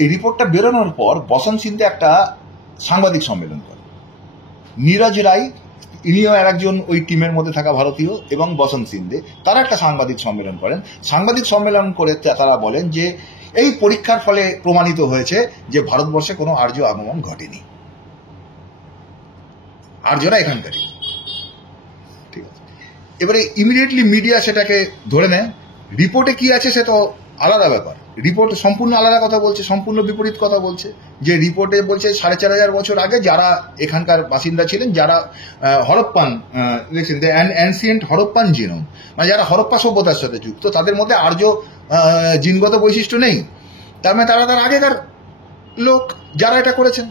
এই রিপোর্টটা বেরোনোর পর বসন্ত সিংহে একটা সাংবাদিক সম্মেলন করে। নীরজ রায়, ইনিও একজন ওই টিমের মধ্যে থাকা ভারতীয়, এবং বসন্ত সিংহে, তারা একটা সাংবাদিক সম্মেলন করেন। সাংবাদিক সম্মেলন করে তারা বলেন যে এই পরীক্ষার ফলে প্রমাণিত হয়েছে যে ভারতবর্ষে কোনো আর্য আগমন ঘটেনি, আর্যরা এখানকারই। ঠিক আছে, এবারে ইমিডিয়েটলি মিডিয়া সেটাকে ধরে নেয়। রিপোর্টে কি আছে সে তো আলাদা ব্যাপার, রিপোর্ট সম্পূর্ণ আলাদা কথা বলছে, সম্পূর্ণ বিপরীত কথা বলছে। যে রিপোর্টে বলছে 4500 বছর আগে যারা এখানকার বাসিন্দা ছিলেন, যারা হরপ্পান দেখছেন, অ্যানসিয়েন্ট হরপ্পান জিনোম, মানে যারা হরপ্পা সভ্যতার সাথে যুক্ত, তাদের মধ্যে আর্য জিনগত বৈশিষ্ট্য নেই, তার মানে তারা তার আগেকার লোক। যারা এটা করেছেন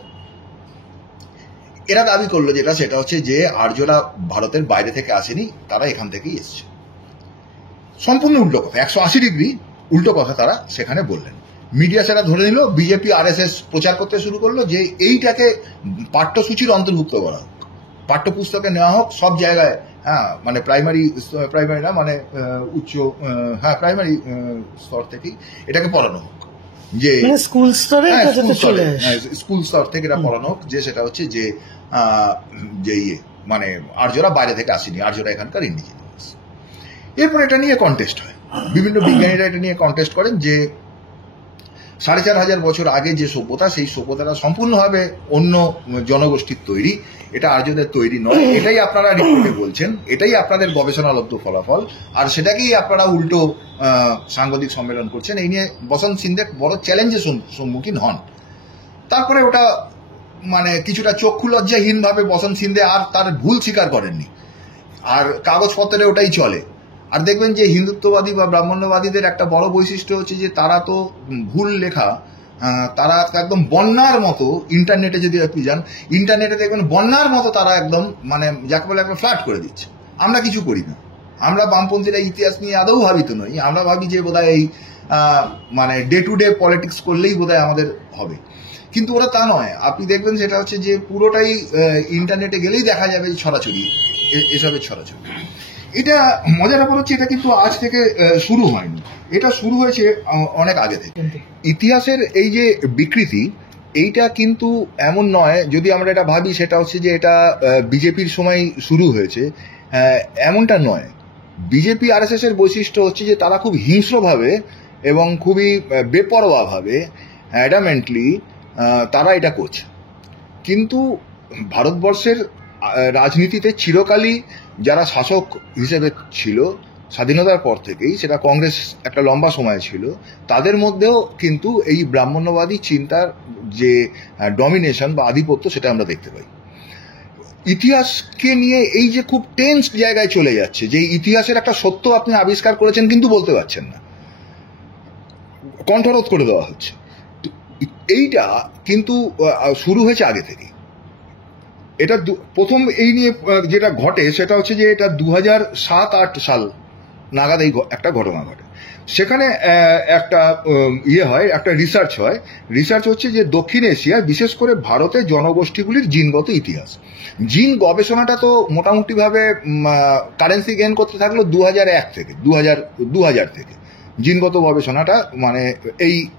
এরা দাবি করলো যেটা সেটা হচ্ছে যে আর্যরা ভারতের বাইরে থেকে আসেনি, তারা এখান থেকেই এসছে। সম্পূর্ণ উল্টো কথা, 180 ডিগ্রি উল্টো কথা তারা সেখানে বললেন। মিডিয়া সেটা ধরে নিল, বিজেপি RSS প্রচার করতে শুরু করলো যে এইটাকে পাঠ্যসূচির অন্তর্ভুক্ত করা হোক, পাঠ্যপুস্তকে নেওয়া হোক সব জায়গায়। হ্যাঁ, মানে প্রাইমারি না, মানে উচ্চ, হ্যাঁ প্রাইমারি স্তর থেকেই এটাকে পড়ানো হোক, যে স্কুল স্তরে স্কুল স্তর থেকে এটা পড়ানো হোক, যে সেটা হচ্ছে যে মানে আর্যরা বাইরে থেকে আসেনি, আর্যরা এখানকার ইন্ডিজিনিয়াস। এরপর এটা নিয়ে কন্টেস্ট হয়, বিভিন্ন বিজ্ঞানীরা এটা নিয়ে কন্টেস্ট করেন যে 4500 বছর আগে যে সভ্যতা, সেই সভ্যতাটা সম্পূর্ণভাবে অন্য জনগোষ্ঠীর তৈরি, এটা আর্যদের তৈরি নয়। এটাই আপনারা রিপোর্টে বলছেন, এটাই আপনাদের গবেষণালব্ধ ফলাফল, আর সেটাকেই আপনারা উল্টো সাংবাদিক সম্মেলন করছেন। এই নিয়ে বসন্ত সিন্ধে বড় চ্যালেঞ্জের সম্মুখীন হন। তারপরে ওটা মানে কিছুটা চক্ষু লজ্জাহীনভাবে বসন্ত সিন্ধে আর তার ভুল স্বীকার করেননি, আর কাগজপত্রে ওটাই চলে। আর দেখবেন যে হিন্দুত্ববাদী বা ব্রাহ্মণ্যবাদীদের একটা বড় বৈশিষ্ট্য হচ্ছে যে তারা তো ভুল লেখা, তারা একদম বন্যার মতো, ইন্টারনেটে যদি আপনি যান, ইন্টারনেটে দেখবেন বন্যার মতো তারা একদম মানে যাকে বলে একদম ফ্ল্যাট করে দিচ্ছে। আমরা কিছু করি না, আমরা বামপন্থীরা ইতিহাস নিয়ে আদৌ ভাবিত নই। আমরা ভাবি যে বোধহয় এই মানে ডে টু ডে পলিটিক্স করলেই বোধহয় আমাদের হবে, কিন্তু ওরা তা নয়। আপনি দেখবেন সেটা হচ্ছে যে পুরোটাই ইন্টারনেটে গেলেই দেখা যাবে ছড়াছড়ি, এসবের ছড়াছড়ি। এটা মজার ব্যাপার হচ্ছে এটা কিন্তু আজ থেকে শুরু হয়নি, এটা শুরু হয়েছে অনেক আগে থেকে। ইতিহাসের এই যে বিকৃতি, এইটা কিন্তু এমন নয়, যদি আমরা এটা ভাবি সেটা হচ্ছে যে এটা বিজেপির সময় শুরু হয়েছে, এমনটা নয়। বিজেপি RSS এর বৈশিষ্ট্য হচ্ছে যে তারা খুব হিংস্রভাবে এবং খুবই বেপরোয়াভাবে অ্যাডামেন্টলি তারা এটা করছে। কিন্তু ভারতবর্ষের রাজনীতিতে চিরকালই যারা শাসক হিসেবে ছিল স্বাধীনতার পর থেকেই, সেটা কংগ্রেস একটা লম্বা সময় ছিল, তাদের মধ্যেও কিন্তু এই ব্রাহ্মণ্যবাদী চিন্তার যে ডমিনেশন বা আধিপত্য সেটা আমরা দেখতে পাই। ইতিহাসকে নিয়ে এই যে খুব টেন্স জায়গায় চলে যাচ্ছে, যে ইতিহাসের একটা সত্য আপনি আবিষ্কার করেছেন কিন্তু বলতে পারছেন না, কণ্ঠরোধ করে দেওয়া হচ্ছে। এইটা কিন্তু শুরু হয়েছে আগে থেকে। এটা প্রথম এই নিয়ে যেটা ঘটে সেটা হচ্ছে যে এটা 2007-8 সাল নাগাদ এই একটা ঘটনা ঘটে। সেখানে একটা হয়, একটা রিসার্চ হচ্ছে যে দক্ষিণ এশিয়া, বিশেষ করে ভারতের জনগোষ্ঠীগুলির জিনগত ইতিহাস। জিন গবেষণাটা তো মোটামুটিভাবে কারেন্সি গেইন করতে থাকলো 2001 থেকে 2000 থেকে। জিনগত গবেষণাটা মানে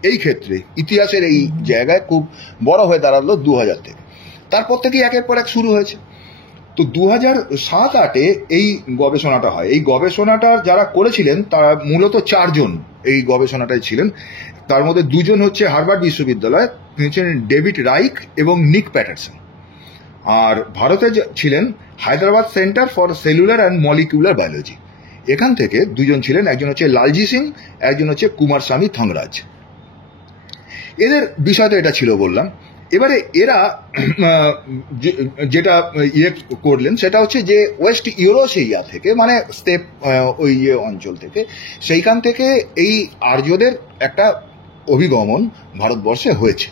এই ক্ষেত্রে ইতিহাসের এই জায়গায় খুব বড় হয়ে দাঁড়ালো 2000 থেকে। তারপর থেকে একের পর এক শুরু হয়েছে। তো 2007-8-এ এই গবেষণাটা হয়। এই গবেষণাটা যারা করেছিলেন তারা মূলত 4 জন এই গবেষণাটাই ছিলেন। তার মধ্যে 2 জন হচ্ছে হার্ভার্ড বিশ্ববিদ্যালয়, তিনি ছিলেন ডেভিড রাইক এবং নিক প্যাটারসন। আর ভারতে ছিলেন Hyderabad centre for cellular and molecular biology. এখান থেকে 2 জন ছিলেন, একজন হচ্ছে লালজি সিং, একজন হচ্ছে কুমারস্বামী থংরাজ। এদের বিষয়টা এটা ছিল বললাম। এবারে এরা যেটা করলেন সেটা হচ্ছে যে ওয়েস্ট ইউরোশিয়া থেকে, মানে স্টেপ ওই অঞ্চল থেকে, সেইখান থেকে এই আর্যদের একটা অভিগমন ভারতবর্ষে হয়েছে,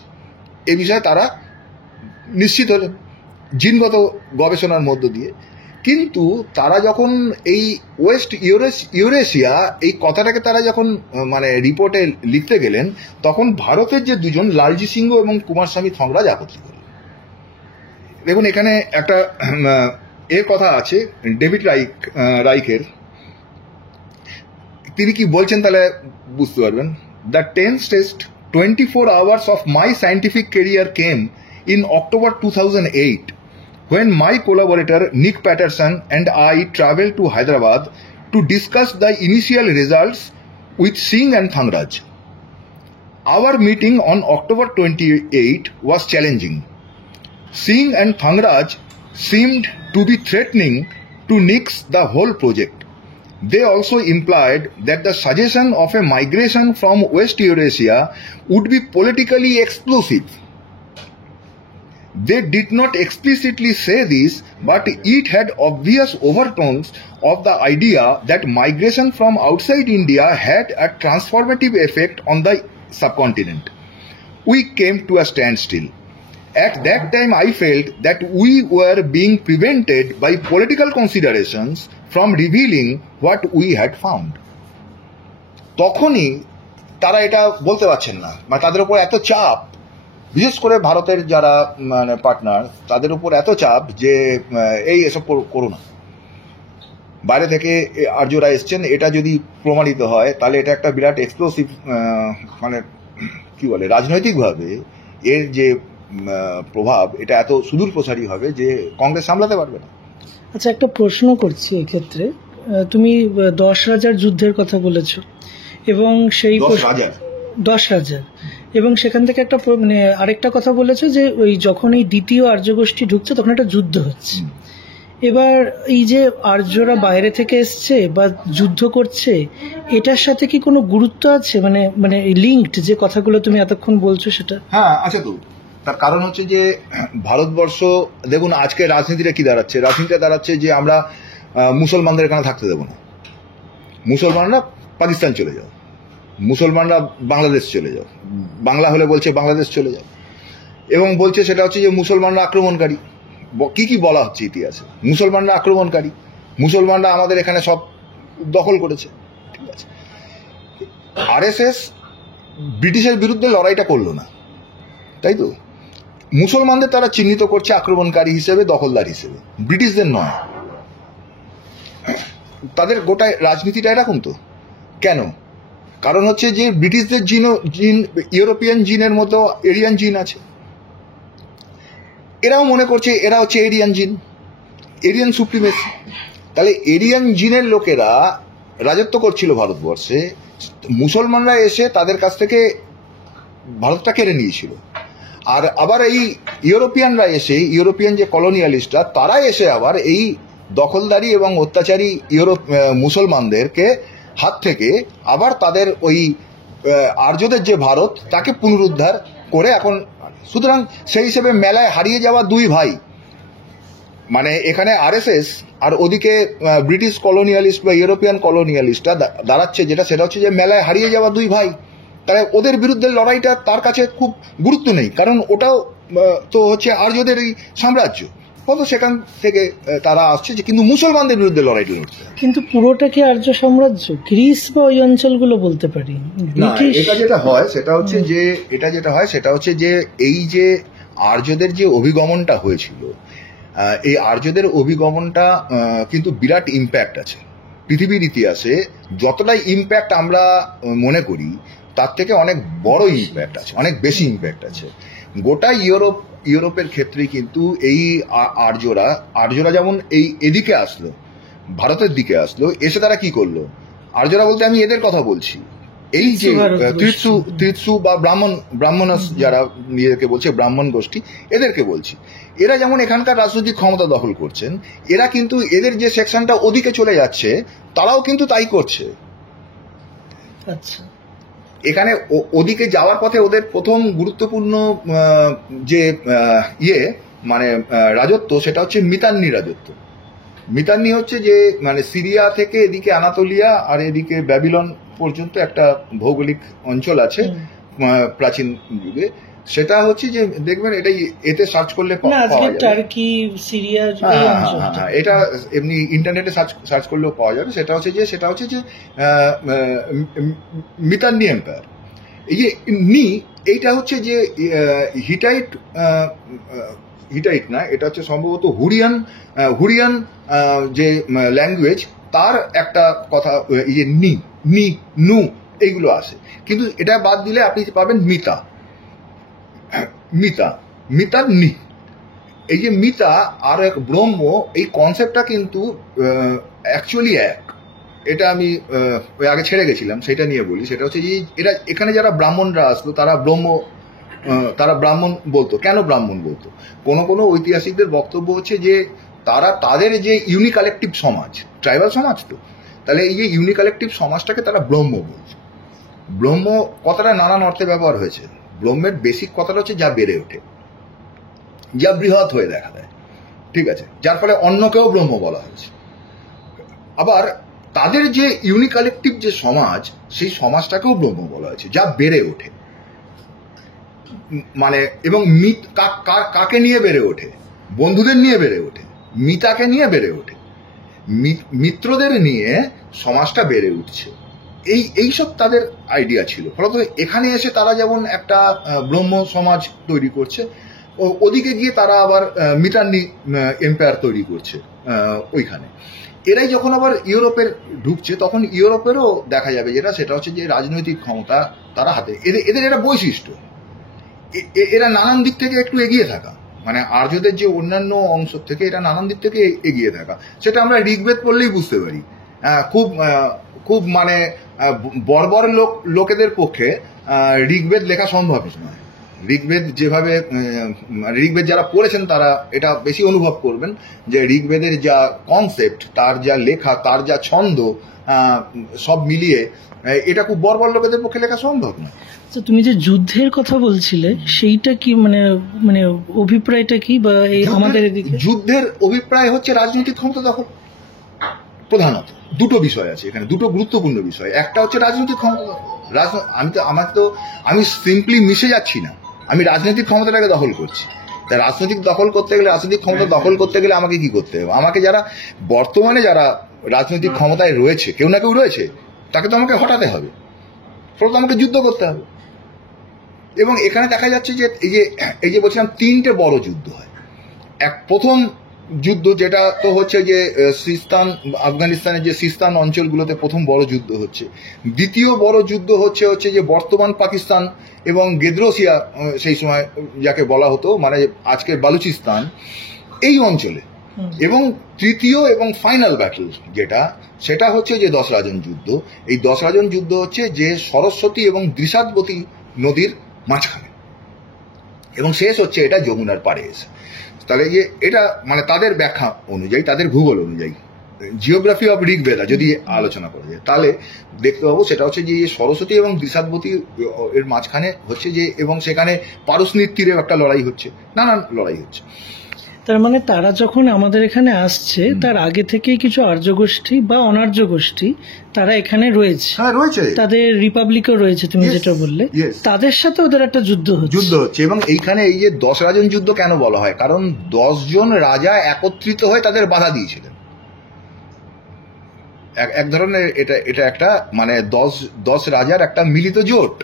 এ বিষয়ে তারা নিশ্চিত হলেন জিনগত গবেষণার মধ্য দিয়ে। কিন্তু তারা যখন এই ওয়েস্ট ইউরেশিয়া এই কথাটাকে তারা যখন মানে রিপোর্টে লিখতে গেলেন, তখন ভারতের যে 2 জন লালজি সিংহ এবং কুমারস্বামী থংরাজ আপত্তি করলেন। দেখুন এখানে একটা এর কথা আছে ডেভিড রাইকের, তিনি কি বলছেন তাহলে বুঝতে পারবেন। The tensest 24 hours of my scientific career came in October 2008 when my collaborator Nick Patterson and I traveled to Hyderabad to discuss the initial results with Singh and Thangraj. Our meeting on October 28 was challenging. Singh and Thangraj seemed to be threatening to nix the whole project. They also implied that the suggestion of a migration from West Eurasia would be politically explosive. They did not explicitly say this, but it had obvious overtones of the idea that migration from outside India had a transformative effect on the subcontinent. We came to a standstill. At that time, I felt that we were being prevented by political considerations from revealing what we had found. তখনই তারা এটা বলতে পারছেন না, মানে তাদের উপর এত চাপ, বিশেষ করে ভারতের যারা মানে পার্টনার, তাদের উপর এত চাপ যে এই এসব করো না, বাইরে থেকে আর্যরা এসছেন, এটা যদি প্রমাণিত হয় তাহলে এটা একটা বিরাট এক্সপ্লোসিভ মানে কি বলে রাজনৈতিকভাবে এর যে প্রভাব এটা এত সুদূর প্রসারী হবে যে কংগ্রেস সামলাতে পারবে না। আচ্ছা, একটা প্রশ্ন করছি এক্ষেত্রে, তুমি 10 রাজার যুদ্ধের কথা বলেছো এবং সেই 10 রাজার, এবং সেখান থেকে একটা মানে আরেকটা কথা বলেছো যে ওই যখন এই দ্বিতীয় আর্য গোষ্ঠী ঢুকছে তখন একটা যুদ্ধ হচ্ছে। এবার এই যে আর্যরা বাইরে থেকে এসছে বা যুদ্ধ করছে, এটার সাথে কি কোনো গুরুত্ব আছে, মানে মানে লিঙ্কড যে কথাগুলো তুমি এতক্ষণ বলছো সেটা? হ্যাঁ আছে তো। তার কারণ হচ্ছে যে ভারতবর্ষ দেখুন আজকে রাজনীতিটা কি দাঁড়াচ্ছে, রাজনীতিটা দাঁড়াচ্ছে যে আমরা মুসলমানদের এখানে থাকতে দেবো না, মুসলমানরা পাকিস্তান চলে যাও, মুসলমানরা বাংলাদেশ চলে যাও, বাংলা হলে বলছে বাংলাদেশ চলে যাও, এবং বলছে সেটা হচ্ছে যে মুসলমানরা আক্রমণকারী। কি কি বলা হচ্ছে ইতিহাসে, মুসলমানরা আক্রমণকারী, মুসলমানরা আমাদের এখানে সব দখল করেছে। ঠিক আছে, আরএসএস ব্রিটিশের বিরুদ্ধে লড়াইটা করলো না, তাই তো? মুসলমানদের তারা চিহ্নিত করছে আক্রমণকারী হিসেবে, দখলদার হিসেবে, ব্রিটিশদের নয়। তাদের গোটা রাজনীতিটা এরকম তো। কেন? কারণ হচ্ছে যে ব্রিটিশদের জিন ইউরোপিয়ান জিনের মতো এরিয়ান জিন আছে, এরাও মনে করছে এরা হচ্ছে এরিয়ান জিন, এরিয়ান সুপ্রিমেসি। তাহলে এরিয়ান জিনের লোকেরা রাজত্ব করছিল ভারতবর্ষে, মুসলমানরা এসে তাদের কাছ থেকে ভারতটা কেড়ে নিয়েছিল। আর আবার এই ইউরোপিয়ানরা এসে, ইউরোপিয়ান যে কলোনিয়ালিস্টরা, তারা এসে আবার এই দখলদারি এবং অত্যাচারী মুসলমানদেরকে হাত থেকে আবার তাদের ওই আর্যদের যে ভারত তাকে পুনরুদ্ধার করে এখন। সুতরাং সেই হিসেবে মেলায় হারিয়ে যাওয়া দুই ভাই, মানে এখানে আরএসএস আর ওদিকে ব্রিটিশ কলোনিয়ালিস্ট বা ইউরোপিয়ান কলোনিয়ালিস্টরা দাঁড়াচ্ছে যেটা, সেটা হচ্ছে যে মেলায় হারিয়ে যাওয়া দুই ভাই। তাহলে ওদের বিরুদ্ধে লড়াইটা তার কাছে খুব গুরুত্ব নেই, কারণ ওটাও তো হচ্ছে আর্যদেরই সাম্রাজ্য, কত সেখান থেকে তারা আসছে যে, কিন্তু মুসলমানদের বিরুদ্ধে লড়াইটা লড়ছে। কিন্তু পুরোটা কি আর্য সাম্রাজ্য? গ্রিস বা ওই অঞ্চলগুলো বলতে পারি। এটা যেটা হয় সেটা হচ্ছে যে, এটা যেটা হয় সেটা হচ্ছে যে এই যে আর্যদের যে অভিগমনটা হয়েছিল, এই আর্যদের অভিগমনটা কিন্তু বিরাট ইম্প্যাক্ট আছে পৃথিবীর ইতিহাসে। যতটাই ইম্প্যাক্ট আমরা মনে করি তার থেকে অনেক বড় ইম্প্যাক্ট আছে, অনেক বেশি ইম্প্যাক্ট আছে। গোটা ইউরোপের ক্ষেত্রে কিন্তু এই আর্যরা যেমন এদিকে আসলো, ভারতের দিকে আসলো, এসে তারা কি করলো? আর্যরা বলতে আমি এদের কথা বলছি, এই যে ত্রিৎসু বা ব্রাহ্মণস যারা নিজেদেরকে বলছে ব্রাহ্মণ গোষ্ঠী, এদেরকে বলছি। এরা যেমন এখানকার রাজনৈতিক ক্ষমতা দখল করছেন, এরা কিন্তু এদের যে সেকশনটা ওদিকে চলে যাচ্ছে তারাও কিন্তু তাই করছে। আচ্ছা, এখানে ওদিকে যাওয়ার পথে ওদের প্রথম গুরুত্বপূর্ণ যে মানে রাজত্ব, সেটা হচ্ছে মিতান্নি রাজত্ব। মিতান্নি হচ্ছে যে মানে সিরিয়া থেকে এদিকে আনাতোলিয়া আর এদিকে ব্যাবিলন পর্যন্ত একটা ভৌগোলিক অঞ্চল আছে প্রাচীন যুগে। সেটা হচ্ছে যে দেখবেন এটা এতে সার্চ করলে পাওয়া যাবে, টার্কি, সিরিয়ার এই অঞ্চলটা, এটা এমনি ইন্টারনেটে সার্চ করলেও পাওয়া যাবে। সেটা হচ্ছে যে মিতান্নি এম্পায়ার। এই যে এইটা হচ্ছে যে হিটাইট না, এটা হচ্ছে সম্ভবত হুরিয়ান যে ল্যাঙ্গুয়েজ, তার একটা কথা, এই যে নু এইগুলো আসে। কিন্তু এটা বাদ দিলে আপনি পাবেন মিতার নি। এই যে মিতা আর এক ব্রহ্ম, এই কনসেপ্টটা কিন্তু অ্যাকচুয়ালি এক। এটা আমি আগে ছেড়ে গেছিলাম, সেটা নিয়ে বলি। সেটা হচ্ছে যে এখানে যারা ব্রাহ্মণরা আসতো তারা ব্রাহ্মণ বলতো। কেন ব্রাহ্মণ বলতো? কোনো ঐতিহাসিকদের বক্তব্য হচ্ছে যে তাদের যে ইউনিকালেকটিভ সমাজ, ট্রাইবাল সমাজ তো, তাহলে এই যে ইউনিকালেকটিভ সমাজটাকে তারা ব্রহ্ম বলছে। ব্রহ্ম কথাটা নানান অর্থে ব্যবহার হয়েছে। ব্রহ্মের বেসিক কথাটা হচ্ছে যা বেড়ে ওঠে, যা বৃহৎ হয়ে দেখা দেয়, ঠিক আছে, যার ফলে অন্যকেও ব্রহ্ম বলা হয়েছে। আবার তাদের যে ইউনিকালেকটিভ যে সমাজ, সেই সমাজটাকেও ব্রহ্ম বলা হয়েছে, যা বেড়ে ওঠে। মানে এবং কাকে নিয়ে বেড়ে ওঠে? বন্ধুদের নিয়ে বেড়ে ওঠে, মিতাকে নিয়ে বেড়ে ওঠে, মিত্রদের নিয়ে সমাজটা বেড়ে উঠছে। এইসব তাদের আইডিয়া ছিল। ফলত এখানে এসে তারা যেমন একটা ব্রহ্ম সমাজ তৈরি করছে, ওদিকে গিয়ে তারা আবার মিতান্নি এম্পায়ার তৈরি করছে ওইখানে। এরাই যখন আবার ইউরোপের ঢুকছে, তখন ইউরোপেরও দেখা যাবে সেটা হচ্ছে যে রাজনৈতিক ক্ষমতা তারা হাতে, এদের এটা বৈশিষ্ট্য। এরা নানান দিক থেকে একটু এগিয়ে থাকা, মানে আর্যদের যে অন্যান্য অংশ থেকে এটা নানান দিক থেকে এগিয়ে থাকা, সেটা আমরা ঋগ্বেদ পড়লেই বুঝতে পারি। খুব মানে বর্বর লোকেদের পক্ষে ঋগ্বেদ লেখা সম্ভব নয়। ঋগ্বেদ যেভাবে ঋগ্বেদ যারা পড়েছেন তারা এটা বেশি অনুভব করবেন যে ঋগ্বেদের যা কনসেপ্ট, তার যা লেখা, তার যা ছন্দ, সব মিলিয়ে এটা খুব বর্বর লোকেদের পক্ষে লেখা সম্ভব নয়। তো তুমি যে যুদ্ধের কথা বলছিলে, সেইটা কি মানে মানে অভিপ্রায়টা কি? বা এই আমাদের এদিকে যুদ্ধের অভিপ্রায় হচ্ছে রাজনৈতিক ক্ষমতা দখল। প্রধানত দুটো বিষয় আছে এখানে, দুটো গুরুত্বপূর্ণ বিষয়। একটা হচ্ছে রাজনৈতিক ক্ষমতা। আমি সিম্পলি মিশে যাচ্ছি না, আমি রাজনৈতিক ক্ষমতাটাকে দখল করছি। তা রাজনৈতিক দখল করতে গেলে, রাজনৈতিক ক্ষমতা দখল করতে গেলে আমাকে কি করতে হবে? আমাকে বর্তমানে যারা রাজনৈতিক ক্ষমতায় রয়েছে, কেউ না কেউ রয়েছে, তাকে তো আমাকে হটাতে হবে, ফলত আমাকে যুদ্ধ করতে হবে। এবং এখানে দেখা যাচ্ছে যে এই যে বলছিলাম 3টে বড় যুদ্ধ হয়। প্রথম যুদ্ধ যেটা তো হচ্ছে যে সিস্তান, আফগানিস্তানের যে সিস্তান অঞ্চলগুলোতে প্রথম বড় যুদ্ধ হচ্ছে। দ্বিতীয় বড় যুদ্ধ হচ্ছে যে বর্তমান পাকিস্তান এবং গেদ্রোসিয়া, সেই সময় যাকে বলা হতো, মানে আজকের বালুচিস্তান, এই অঞ্চলে। এবং তৃতীয় এবং ফাইনাল ব্যাটল সেটা হচ্ছে যে দশরাজন যুদ্ধ। এই দশরাজন যুদ্ধ হচ্ছে যে সরস্বতী এবং দৃশাদবতী নদীর মাঝখানে, এবং শেষ হচ্ছে এটা যমুনার পাড়ে এসে। তাহলে এটা মানে তাদের ব্যাখ্যা অনুযায়ী, তাদের ভূগোল অনুযায়ী, জিওগ্রাফি অফ ঋগ্বেদা যদি আলোচনা করা যায়, তাহলে দেখতে পাবো সেটা হচ্ছে যে সরস্বতী এবং দৃশাদবতী এর মাঝখানে হচ্ছে যে, এবং সেখানে পারস্নির তীরে একটা লড়াই হচ্ছে, নানান লড়াই হচ্ছে। তার মানে তারা যখন আমাদের এখানে আসছে, তার আগে থেকেই কিছু আর্য গোষ্ঠী বা অনার্য গোষ্ঠী তারা এখানে রয়েছে। হ্যাঁ, রয়েছে। তাদের রিপাবলিকও রয়েছে, তুমি যেটা বললে, তাদের সাথে ওদের একটা যুদ্ধ হচ্ছে। এবং এইখানে এই যে 10 রাজন যুদ্ধ কেন বলা হয়? কারণ 10 জন রাজা একত্রিত হয়ে তাদের বাধা দিয়েছিলেন। এক ধরনের এটা একটা মানে 10 রাজার একটা মিলিত জোট,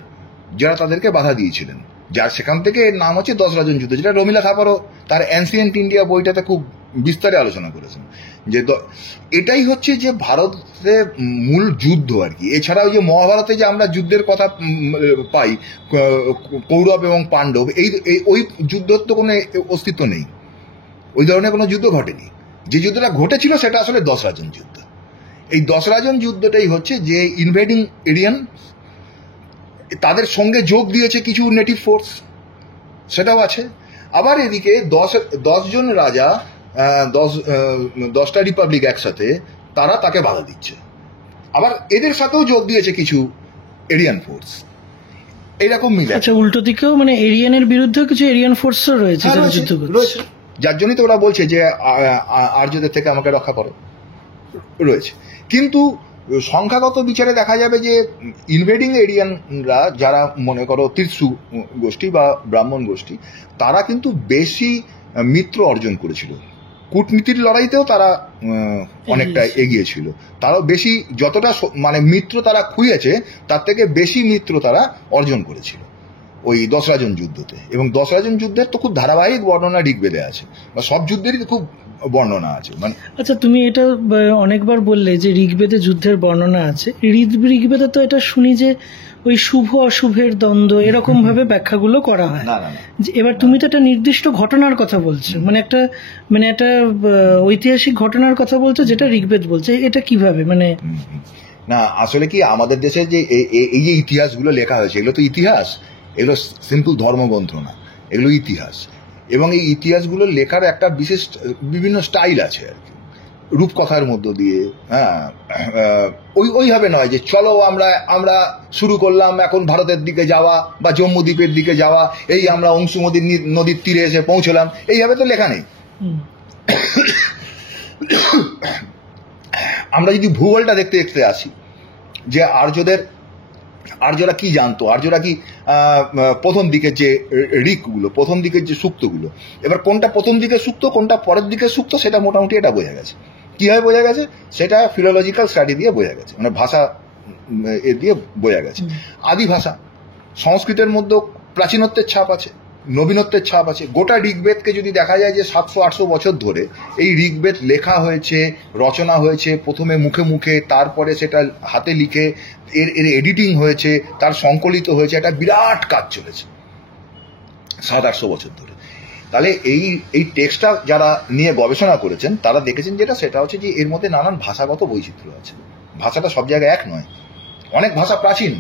যারা তাদেরকে বাধা দিয়েছিলেন, যার সেখান থেকে এর নাম হচ্ছে 10 রাজন যুদ্ধ, যেটা রমিলা থাপারও তার অ্যানসিয়েন্ট ইন্ডিয়া বইটাতে খুব বিস্তারে আলোচনা করেছেন। যে এটাই হচ্ছে যে ভারতে মূল যুদ্ধ আর কি। এছাড়াও যে মহাভারতে যে আমরা যুদ্ধের কথা পাই, কৌরব এবং পাণ্ডব, ওই যুদ্ধের তো কোনো অস্তিত্ব নেই, ওই ধরনের কোনো যুদ্ধ ঘটেনি। যে যুদ্ধটা ঘটেছিল সেটা আসলে 10 রাজন যুদ্ধ। এই 10 রাজন যুদ্ধটাই হচ্ছে যে ইনভেডিং এরিয়ান, তাদের সঙ্গে যোগ দিয়েছে কিছু নেটিভ ফোর্স, সেটাও আছে। আবার এদিকে 10 জন রাজা, 10টা রিপাবলিক একসাথে, তারা তাকে বাধা দিচ্ছে। আবার এদের সাথেও যোগ দিয়েছে কিছু এরিয়ান ফোর্স, এইরকম মিলে। আচ্ছা, উল্টো দিকেও মানে এরিয়ানের বিরুদ্ধেও কিছু এরিয়ান ফোর্সও রয়েছে, রয়েছে, যার জন্যই তো ওরা বলছে যে আর্যদের থেকে আমাকে রক্ষা করো, রয়েছে। কিন্তু সংখ্যাগত বিচারে দেখা যাবে যে ইনভেডিং এরিয়ানরা, যারা মনে করো তীর্থু গোষ্ঠী বা ব্রাহ্মণ গোষ্ঠী, তারা কিন্তু বেশি মিত্র অর্জন করেছিল। কূটনীতির লড়াইতেও তারা অনেকটা এগিয়ে ছিল। তারাও বেশি, যতটা মানে মিত্র তারা খুঁয়েছে, তার থেকে বেশি মিত্র তারা অর্জন করেছিল ওই 10 রাজন যুদ্ধতে। এবং 10 রাজন যুদ্ধের তো খুব ধারাবাহিক বর্ণনা ঋগ্বেদে আছে, বা সব যুদ্ধেরই খুব বর্ণনা আছে। মানে আচ্ছা, তুমি এটা অনেকবার বললে যে ঋগ্বেদে যুদ্ধের বর্ণনা আছে। ঋগ্বেদে তো এটা শুনি যে ওই শুভ অশুভের দ্বন্দ্ব, এরকম ভাবে ব্যাখ্যাগুলো করা হয়। এবার তুমি তো একটা নির্দিষ্ট ঘটনার কথা বলছো, মানে একটা ঐতিহাসিক ঘটনার কথা বলছো, যেটা ঋগ্বেদ বলছে। এটা কিভাবে মানে? না, আসলে কি, আমাদের দেশে যে এই যে ইতিহাসগুলো লেখা হয়েছে, এগুলো তো ইতিহাস, এগুলো সিম্পল ধর্মগ্রন্থ না, এগুলো ইতিহাস। এবং এই ইতিহাসগুলো লেখার একটা বিশেষ বিভিন্ন স্টাইল আছে আর কি, রূপকথার মধ্য দিয়ে। হ্যাঁ, ওইভাবে নয় যে চলো আমরা শুরু করলাম এখন ভারতের দিকে যাওয়া বা জম্মু দ্বীপের দিকে যাওয়া, এই আমরা অংশুমতি নদীর তীরে এসে পৌঁছলাম, এইভাবে তো লেখা নেই। আমরা যদি ভূগোলটা দেখতে আসি, যে আর্যদের আর্যরা কি জানতো, আর্যরা কি প্রথম দিকের যে ঋকগুলো, প্রথম দিকের যে সূক্তগুলো, এবার কোনটা প্রথম দিকের সূক্ত কোনটা পরের দিকের সূক্ত সেটা মোটামুটি এটা বোঝা গেছে। কিভাবে বোঝা গেছে? সেটা ফিলোলজিক্যাল স্টাডি দিয়ে বোঝা গেছে, মানে ভাষা এ দিয়ে বোঝা গেছে। আদি ভাষা, সংস্কৃতের মধ্যে প্রাচীনত্বের ছাপ আছে, নবীনত্বের ছাপ আছে। গোটা ঋগ্বেদকে যদি দেখা যায় যে 700-800 বছর ধরে এই ঋগ্বেদ লেখা হয়েছে, রচনা হয়েছে, প্রথমে মুখে মুখে, তারপরে সেটা হাতে লিখে, এর এডিটিং হয়েছে, তার সংকলিত হয়েছে, একটা বিরাট কাজ চলেছে 700-800 বছর ধরে। তাহলে এই টেক্সটটা যারা নিয়ে গবেষণা করেছেন তারা দেখেছেন যেটা, সেটা হচ্ছে যে এর মধ্যে নানান ভাষাগত বৈচিত্র্য আছে। ভাষাটা সব জায়গায় এক নয়, অনেক ভাষা প্রাচীন।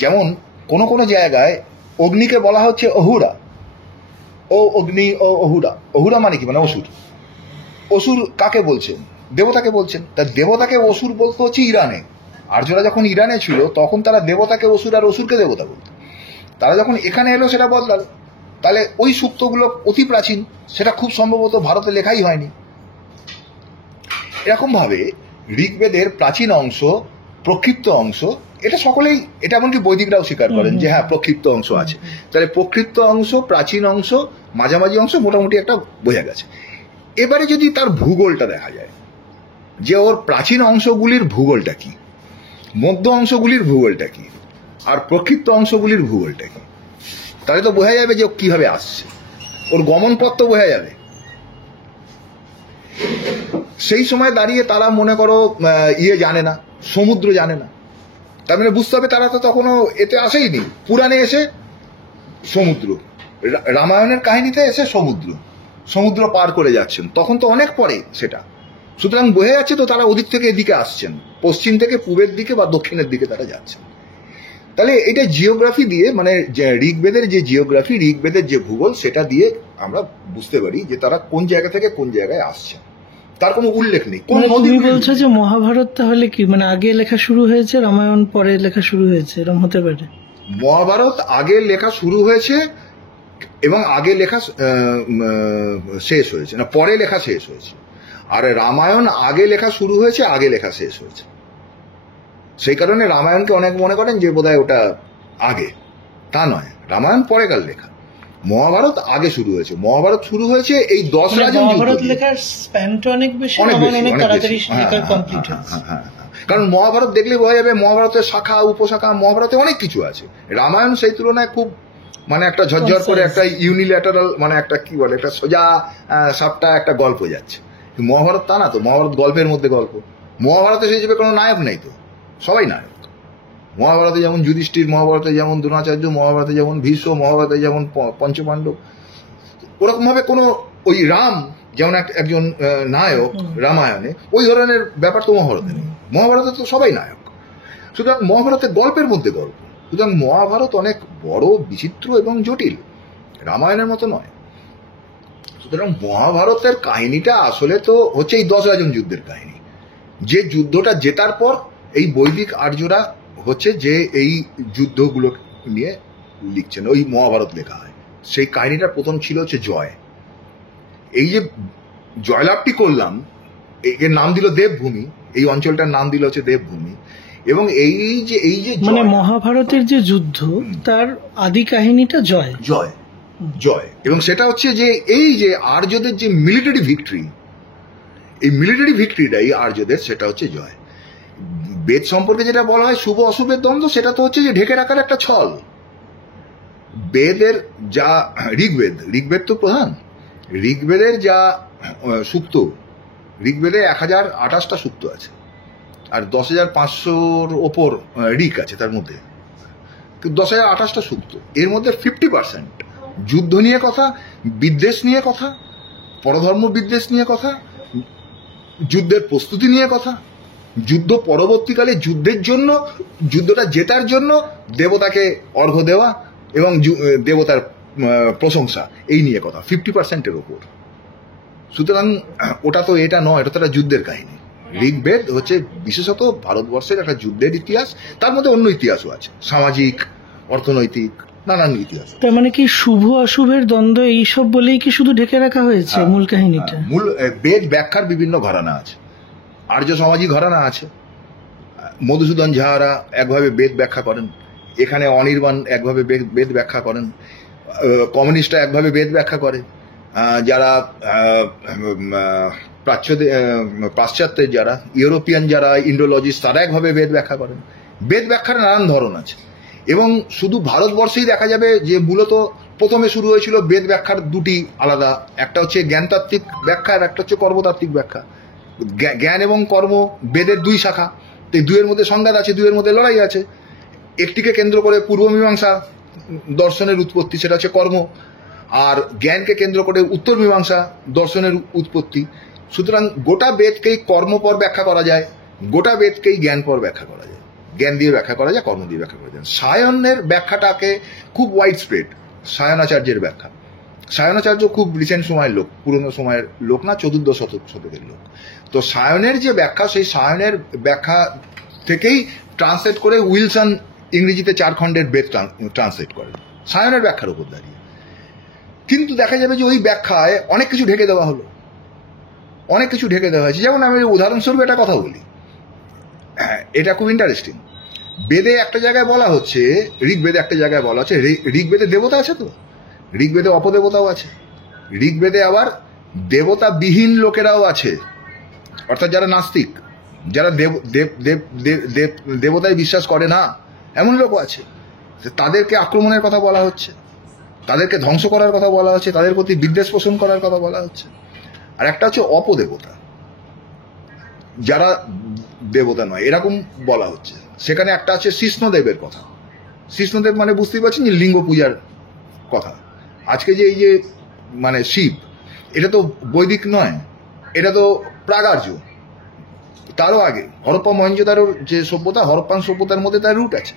যেমন কোনো কোনো জায়গায় অগ্নিকে বলা হচ্ছে অহুরা, ও অগ্নি ও অহুরা। অহুরা মানে কি? মানে অসুর। অসুর কাকে বলছেন? দেবতাকে বলছেন। তা দেবতাকে অসুর বলতে হচ্ছে ইরানে। আর্যরা যখন ইরানে ছিল তখন তারা দেবতাকে অসুর আর অসুরকে দেবতা বলত। তারা যখন এখানে এলো সেটা বদলালো। তাহলে ওই সূক্তগুলো অতি প্রাচীন, সেটা খুব সম্ভবত ভারতে লেখাই হয়নি। এরকমভাবে ঋগ্বেদের প্রাচীন অংশ, প্রক্ষিপ্ত অংশ, এটা সকলেই, এটা এমনকি বৈদিকরাও স্বীকার করেন যে হ্যাঁ প্রক্ষিপ্ত অংশ আছে। তাহলে প্রক্ষিপ্ত অংশ, প্রাচীন অংশ, মাঝামাঝি অংশ মোটামুটি একটা বোঝা গেছে। এবারে যদি তার ভূগোলটা দেখা যায় যে ওর প্রাচীন অংশগুলির ভূগোলটা কি, মধ্য অংশগুলির ভূগোলটা কি, আর প্রক্ষিপ্ত অংশগুলির ভূগোলটা কি, তাহলে তো বোঝা যাবে যে ও কিভাবে আসছে, ওর গমন পথ তো বোঝা যাবে। সেই সময় দাঁড়িয়ে তারা মনে করো জানে না, সমুদ্র জানে না, তার মানে বুঝতে হবে তারা তো তখনও এতে আসেইনি। পুরাণে এসে সমুদ্র, রামায়ণের কাহিনীতে এসে সমুদ্র পার করে যাচ্ছেন, তখন তো অনেক পরে সেটা। সুতরাং বোঝা যাচ্ছে তো তারা ওদিক থেকে এদিকে আসছেন, পশ্চিম থেকে পূবের দিকে বা দক্ষিণের দিকে তারা যাচ্ছেন। তাহলে এটা জিওগ্রাফি দিয়ে, মানে ঋগ্বেদের যে জিওগ্রাফি, ঋগ্বেদের যে ভূগোল, সেটা দিয়ে আমরা বুঝতে পারি যে তারা কোন জায়গা থেকে কোন জায়গায় আসছে। তার কোনো উল্লেখ নেই। তুমি বলছো যে মহাভারত তাহলে কি, মানে আগে লেখা শুরু হয়েছে, রামায়ণ পরে লেখা শুরু হয়েছে, এরকম হতে পারে? মহাভারত আগে লেখা শুরু হয়েছে এবং আগে লেখা শেষ হয়েছে, না পরে লেখা শেষ হয়েছে। আর রামায়ণ আগে লেখা শুরু হয়েছে, আগে লেখা শেষ হয়েছে। সেই কারণে রামায়ণকে অনেক মনে করেন যে বোধহয় ওটা আগে, তা নয়, রামায়ণ পরেকার লেখা। মহাভারত আগে শুরু হয়েছে। মহাভারত শুরু হয়েছে এই 10 রাজন যুদ্ধ। মহাভারত লেখার স্প্যানটা অনেক বেশি, অনেক তাড়াতাড়ি লেখা কমপ্লিট হয়েছে। কারণ মহাভারত দেখলে বোঝা যাবে মহাভারতের শাখা উপশাখা, মহাভারতে অনেক কিছু আছে। রামায়ণ সেই তুলনায় খুব, মানে একটা ঝরঝর করে একটা ইউনিল্যাটারাল, মানে একটা কি বলে, একটা সোজা সাপটা একটা গল্প যাচ্ছে। মহাভারত তা না তো, মহাভারত গল্পের মধ্যে গল্প। মহাভারতে সেই হিসেবে কোনো নায়ক নেই তো, সবাই নায়ক। মহাভারতে যেমন যুধিষ্ঠির, মহাভারতে যেমন দ্রোণাচার্য, মহাভারতে যেমন ভীষ্ম, মহাভারতে যেমন পঞ্চপাণ্ডব, ওরকম ভাবে কোনো ওই রাম যেমন একজন নায়ক রামায়ণে, ওই ধরনের ব্যাপার তো মহাভারতে নেই। মহাভারতে তো সবাই নায়ক। সুতরাং মহাভারতের গল্পের মধ্যে গল্প। সুতরাং মহাভারত অনেক বড়, বিচিত্র এবং জটিল, রামায়ণের মতো নয়। সুতরাং মহাভারতের কাহিনীটা আসলে তো হচ্ছে এই 10 রাজন যুদ্ধের কাহিনী। যে যুদ্ধটা জেতার পর এই বৈদিক আর্যরা হচ্ছে যে এই যুদ্ধগুলো নিয়ে লিখছেন, ওই মহাভারত লেখা হয়। সেই কাহিনীটার প্রথম ছিল হচ্ছে জয়। এই যে জয়লাভটি করলাম, এর নাম দিল দেবভূমি, এই অঞ্চলটার নাম দিল হচ্ছে দেবভূমি। এবং এই যে মানে মহাভারতের যে যুদ্ধ, তার আদি কাহিনীটা জয়। জয় জয় এবং সেটা হচ্ছে যে এই যে আর্যদের যে মিলিটারি ভিক্টরি, এই মিলিটারি ভিক্টরিটাই আর্যদের, সেটা হচ্ছে জয়। বেদ সম্পর্কে যেটা বলা হয় শুভ অশুভের দ্বন্দ্ব, সেটা তো হচ্ছে যে ঢেকে রাখার একটা ছল। বেদের যা ঋগ্বেদ তো প্রধান, ঋগ্বেদের যা সূক্ত, ঋগ্বেদে 1028টা সূক্ত আছে আর 10,500-র ওপর ঋক আছে, তার মধ্যে 10,028টা সূক্ত। এর মধ্যে 50% যুদ্ধ নিয়ে কথা, বিদ্বেষ নিয়ে কথা, পরধর্ম বিদ্বেষ নিয়ে কথা, যুদ্ধের প্রস্তুতি নিয়ে কথা, যুদ্ধ পরবর্তীকালে যুদ্ধের জন্য, যুদ্ধটা জেতার জন্য দেবতাকে অর্ঘ্য দেওয়া এবং দেবতার প্রশংসা, এই নিয়ে কথা 50%-এর ওপর। সুতরাং ওটা তো এটা নয়, এটা তো একটা যুদ্ধের কাহিনী। ঋগ্বেদ হচ্ছে বিশেষত ভারতবর্ষের একটা যুদ্ধের ইতিহাস, তার মধ্যে অন্য ইতিহাসও আছে, সামাজিক, অর্থনৈতিক, নানান ইতিহাস। তার মানে কি শুভ অশুভের দ্বন্দ্ব এইসব বলেই কি শুধু ঢেকে রাখা হয়েছে মূল কাহিনীটা? মূল বেদ ব্যাখ্যার বিভিন্ন ঘরানা আছে, আর্য সমাজিক ঘরানা আছে, মধুসূদন ঝারা একভাবে বেদ ব্যাখ্যা করেন, এখানে অনির্বাণ একভাবে বেদ ব্যাখ্যা করেন, কমিউনিস্টরা একভাবে বেদ ব্যাখ্যা করে, যারা পাশ্চাত্যের যারা ইউরোপিয়ান যারা ইন্ডোলজিস্ট তারা একভাবে বেদ ব্যাখ্যা করেন। বেদ ব্যাখ্যার নানান ধরন আছে এবং শুধু ভারতবর্ষেই দেখা যাবে যে মূলত প্রথমে শুরু হয়েছিল বেদ ব্যাখ্যার দুটি আলাদা, একটা হচ্ছে জ্ঞানতাত্ত্বিক ব্যাখ্যা আর একটা হচ্ছে কর্মতাত্ত্বিক ব্যাখ্যা। জ্ঞান এবং কর্ম বেদের দুই শাখা, এই দুইয়ের মধ্যে সংঘাত আছে, দুইয়ের মধ্যে লড়াই আছে। একটিকে কেন্দ্র করে পূর্ব মীমাংসা দর্শনের উৎপত্তি, সেটা হচ্ছে কর্ম, আর জ্ঞানকে কেন্দ্র করে উত্তর মীমাংসা দর্শনের উৎপত্তি। সুতরাং গোটা বেদকেই কর্মপর ব্যাখ্যা করা যায়, গোটা বেদকেই জ্ঞানপর ব্যাখ্যা করা যায়, জ্ঞান দিয়ে ব্যাখ্যা করা যায়, কর্ম দিয়ে ব্যাখ্যা করা যায়। সায়নের ব্যাখ্যাটাকে খুব ওয়াইড স্প্রেড, সায়নাচার্যের ব্যাখ্যা। সায়নাচার্য খুব রিসেন্ট সময়ের লোক, পুরনো সময়ের লোক না, 14 শতকের লোক। তো সায়নের যে ব্যাখ্যা, সেই সায়নের ব্যাখ্যা থেকেই ট্রান্সলেট করে উইলসন ইংরেজিতে 4 খণ্ডের বেদ ট্রান্সলেট করেন সায়নের ব্যাখ্যার উপর দাঁড়িয়ে। কিন্তু দেখা যাবে যে ওই ব্যাখ্যায় অনেক কিছু ঢেকে দেওয়া হলো, অনেক কিছু ঢেকে দেওয়া হয়েছে। যেমন আমি উদাহরণস্বরূপ একটা কথা বলি, হ্যাঁ এটা খুব ইন্টারেস্টিং। বেদে একটা জায়গায় বলা হচ্ছে, ঋগ্বেদে একটা জায়গায় বলা হচ্ছে, ঋগ্বেদে দেবতা আছে তো, ঋগ্বেদে অপদেবতাও আছে, ঋগ্বেদে আবার দেবতাবিহীন লোকেরাও আছে, অর্থাৎ যারা নাস্তিক, যারা দেবতায় বিশ্বাস করে না এমন লোকও আছে। তাদেরকে আক্রমণের কথা বলা হচ্ছে, তাদেরকে ধ্বংস করার কথা বলা হচ্ছে, তাদের প্রতি বিদ্বেষ পোষণ করার কথা বলা হচ্ছে। আর একটা হচ্ছে অপদেবতা, যারা দেবতা নয় এরকম বলা হচ্ছে। সেখানে একটা আছে কৃষ্ণদেবের কথা। কৃষ্ণদেব মানে বুঝতেই পারছেন যে লিঙ্গ পূজার কথা। আজকে যে এই যে মানে শিব, এটা তো বৈদিক নয়, এটা তো প্রাগার্য, তারও আগে হরপ্পা মহেঞ্জোদারোর যে সভ্যতা, হরপ্পান সভ্যতার মধ্যে তার রুট আছে,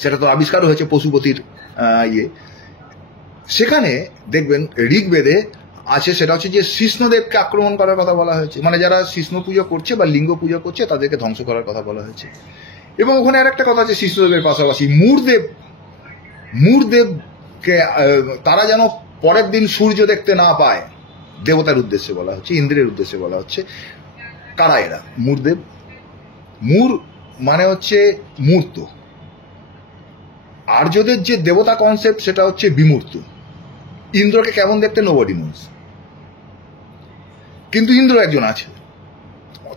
সেটা তো আবিষ্কার হয়েছে পশুপতির সেখানে দেখবেন ঋগ্বেদে আছে, সেটা হচ্ছে যে কৃষ্ণদেবকে আক্রমণ করার কথা বলা হয়েছে, মানে যারা কৃষ্ণ পুজো করছে বা লিঙ্গ পুজো করছে তাদেরকে ধ্বংস করার কথা বলা হয়েছে। এবং ওখানে আর একটা কথা আছে, কৃষ্ণদেবের পাশাপাশি মূরদেবকে তারা যেন পরের দিন সূর্য দেখতে না পায়, দেবতার উদ্দেশ্যে বলা হচ্ছে, ইন্দ্রের উদ্দেশ্যে বলা হচ্ছে। কারা এরা? মূরদেব। মূর মানে হচ্ছে মূর্ত। আর্যদের যে দেবতা কনসেপ্ট সেটা হচ্ছে বিমূর্ত। ইন্দ্রকে কেমন দেখতে নোবডি নোজ, কিন্তু ইন্দ্র একজন আছে।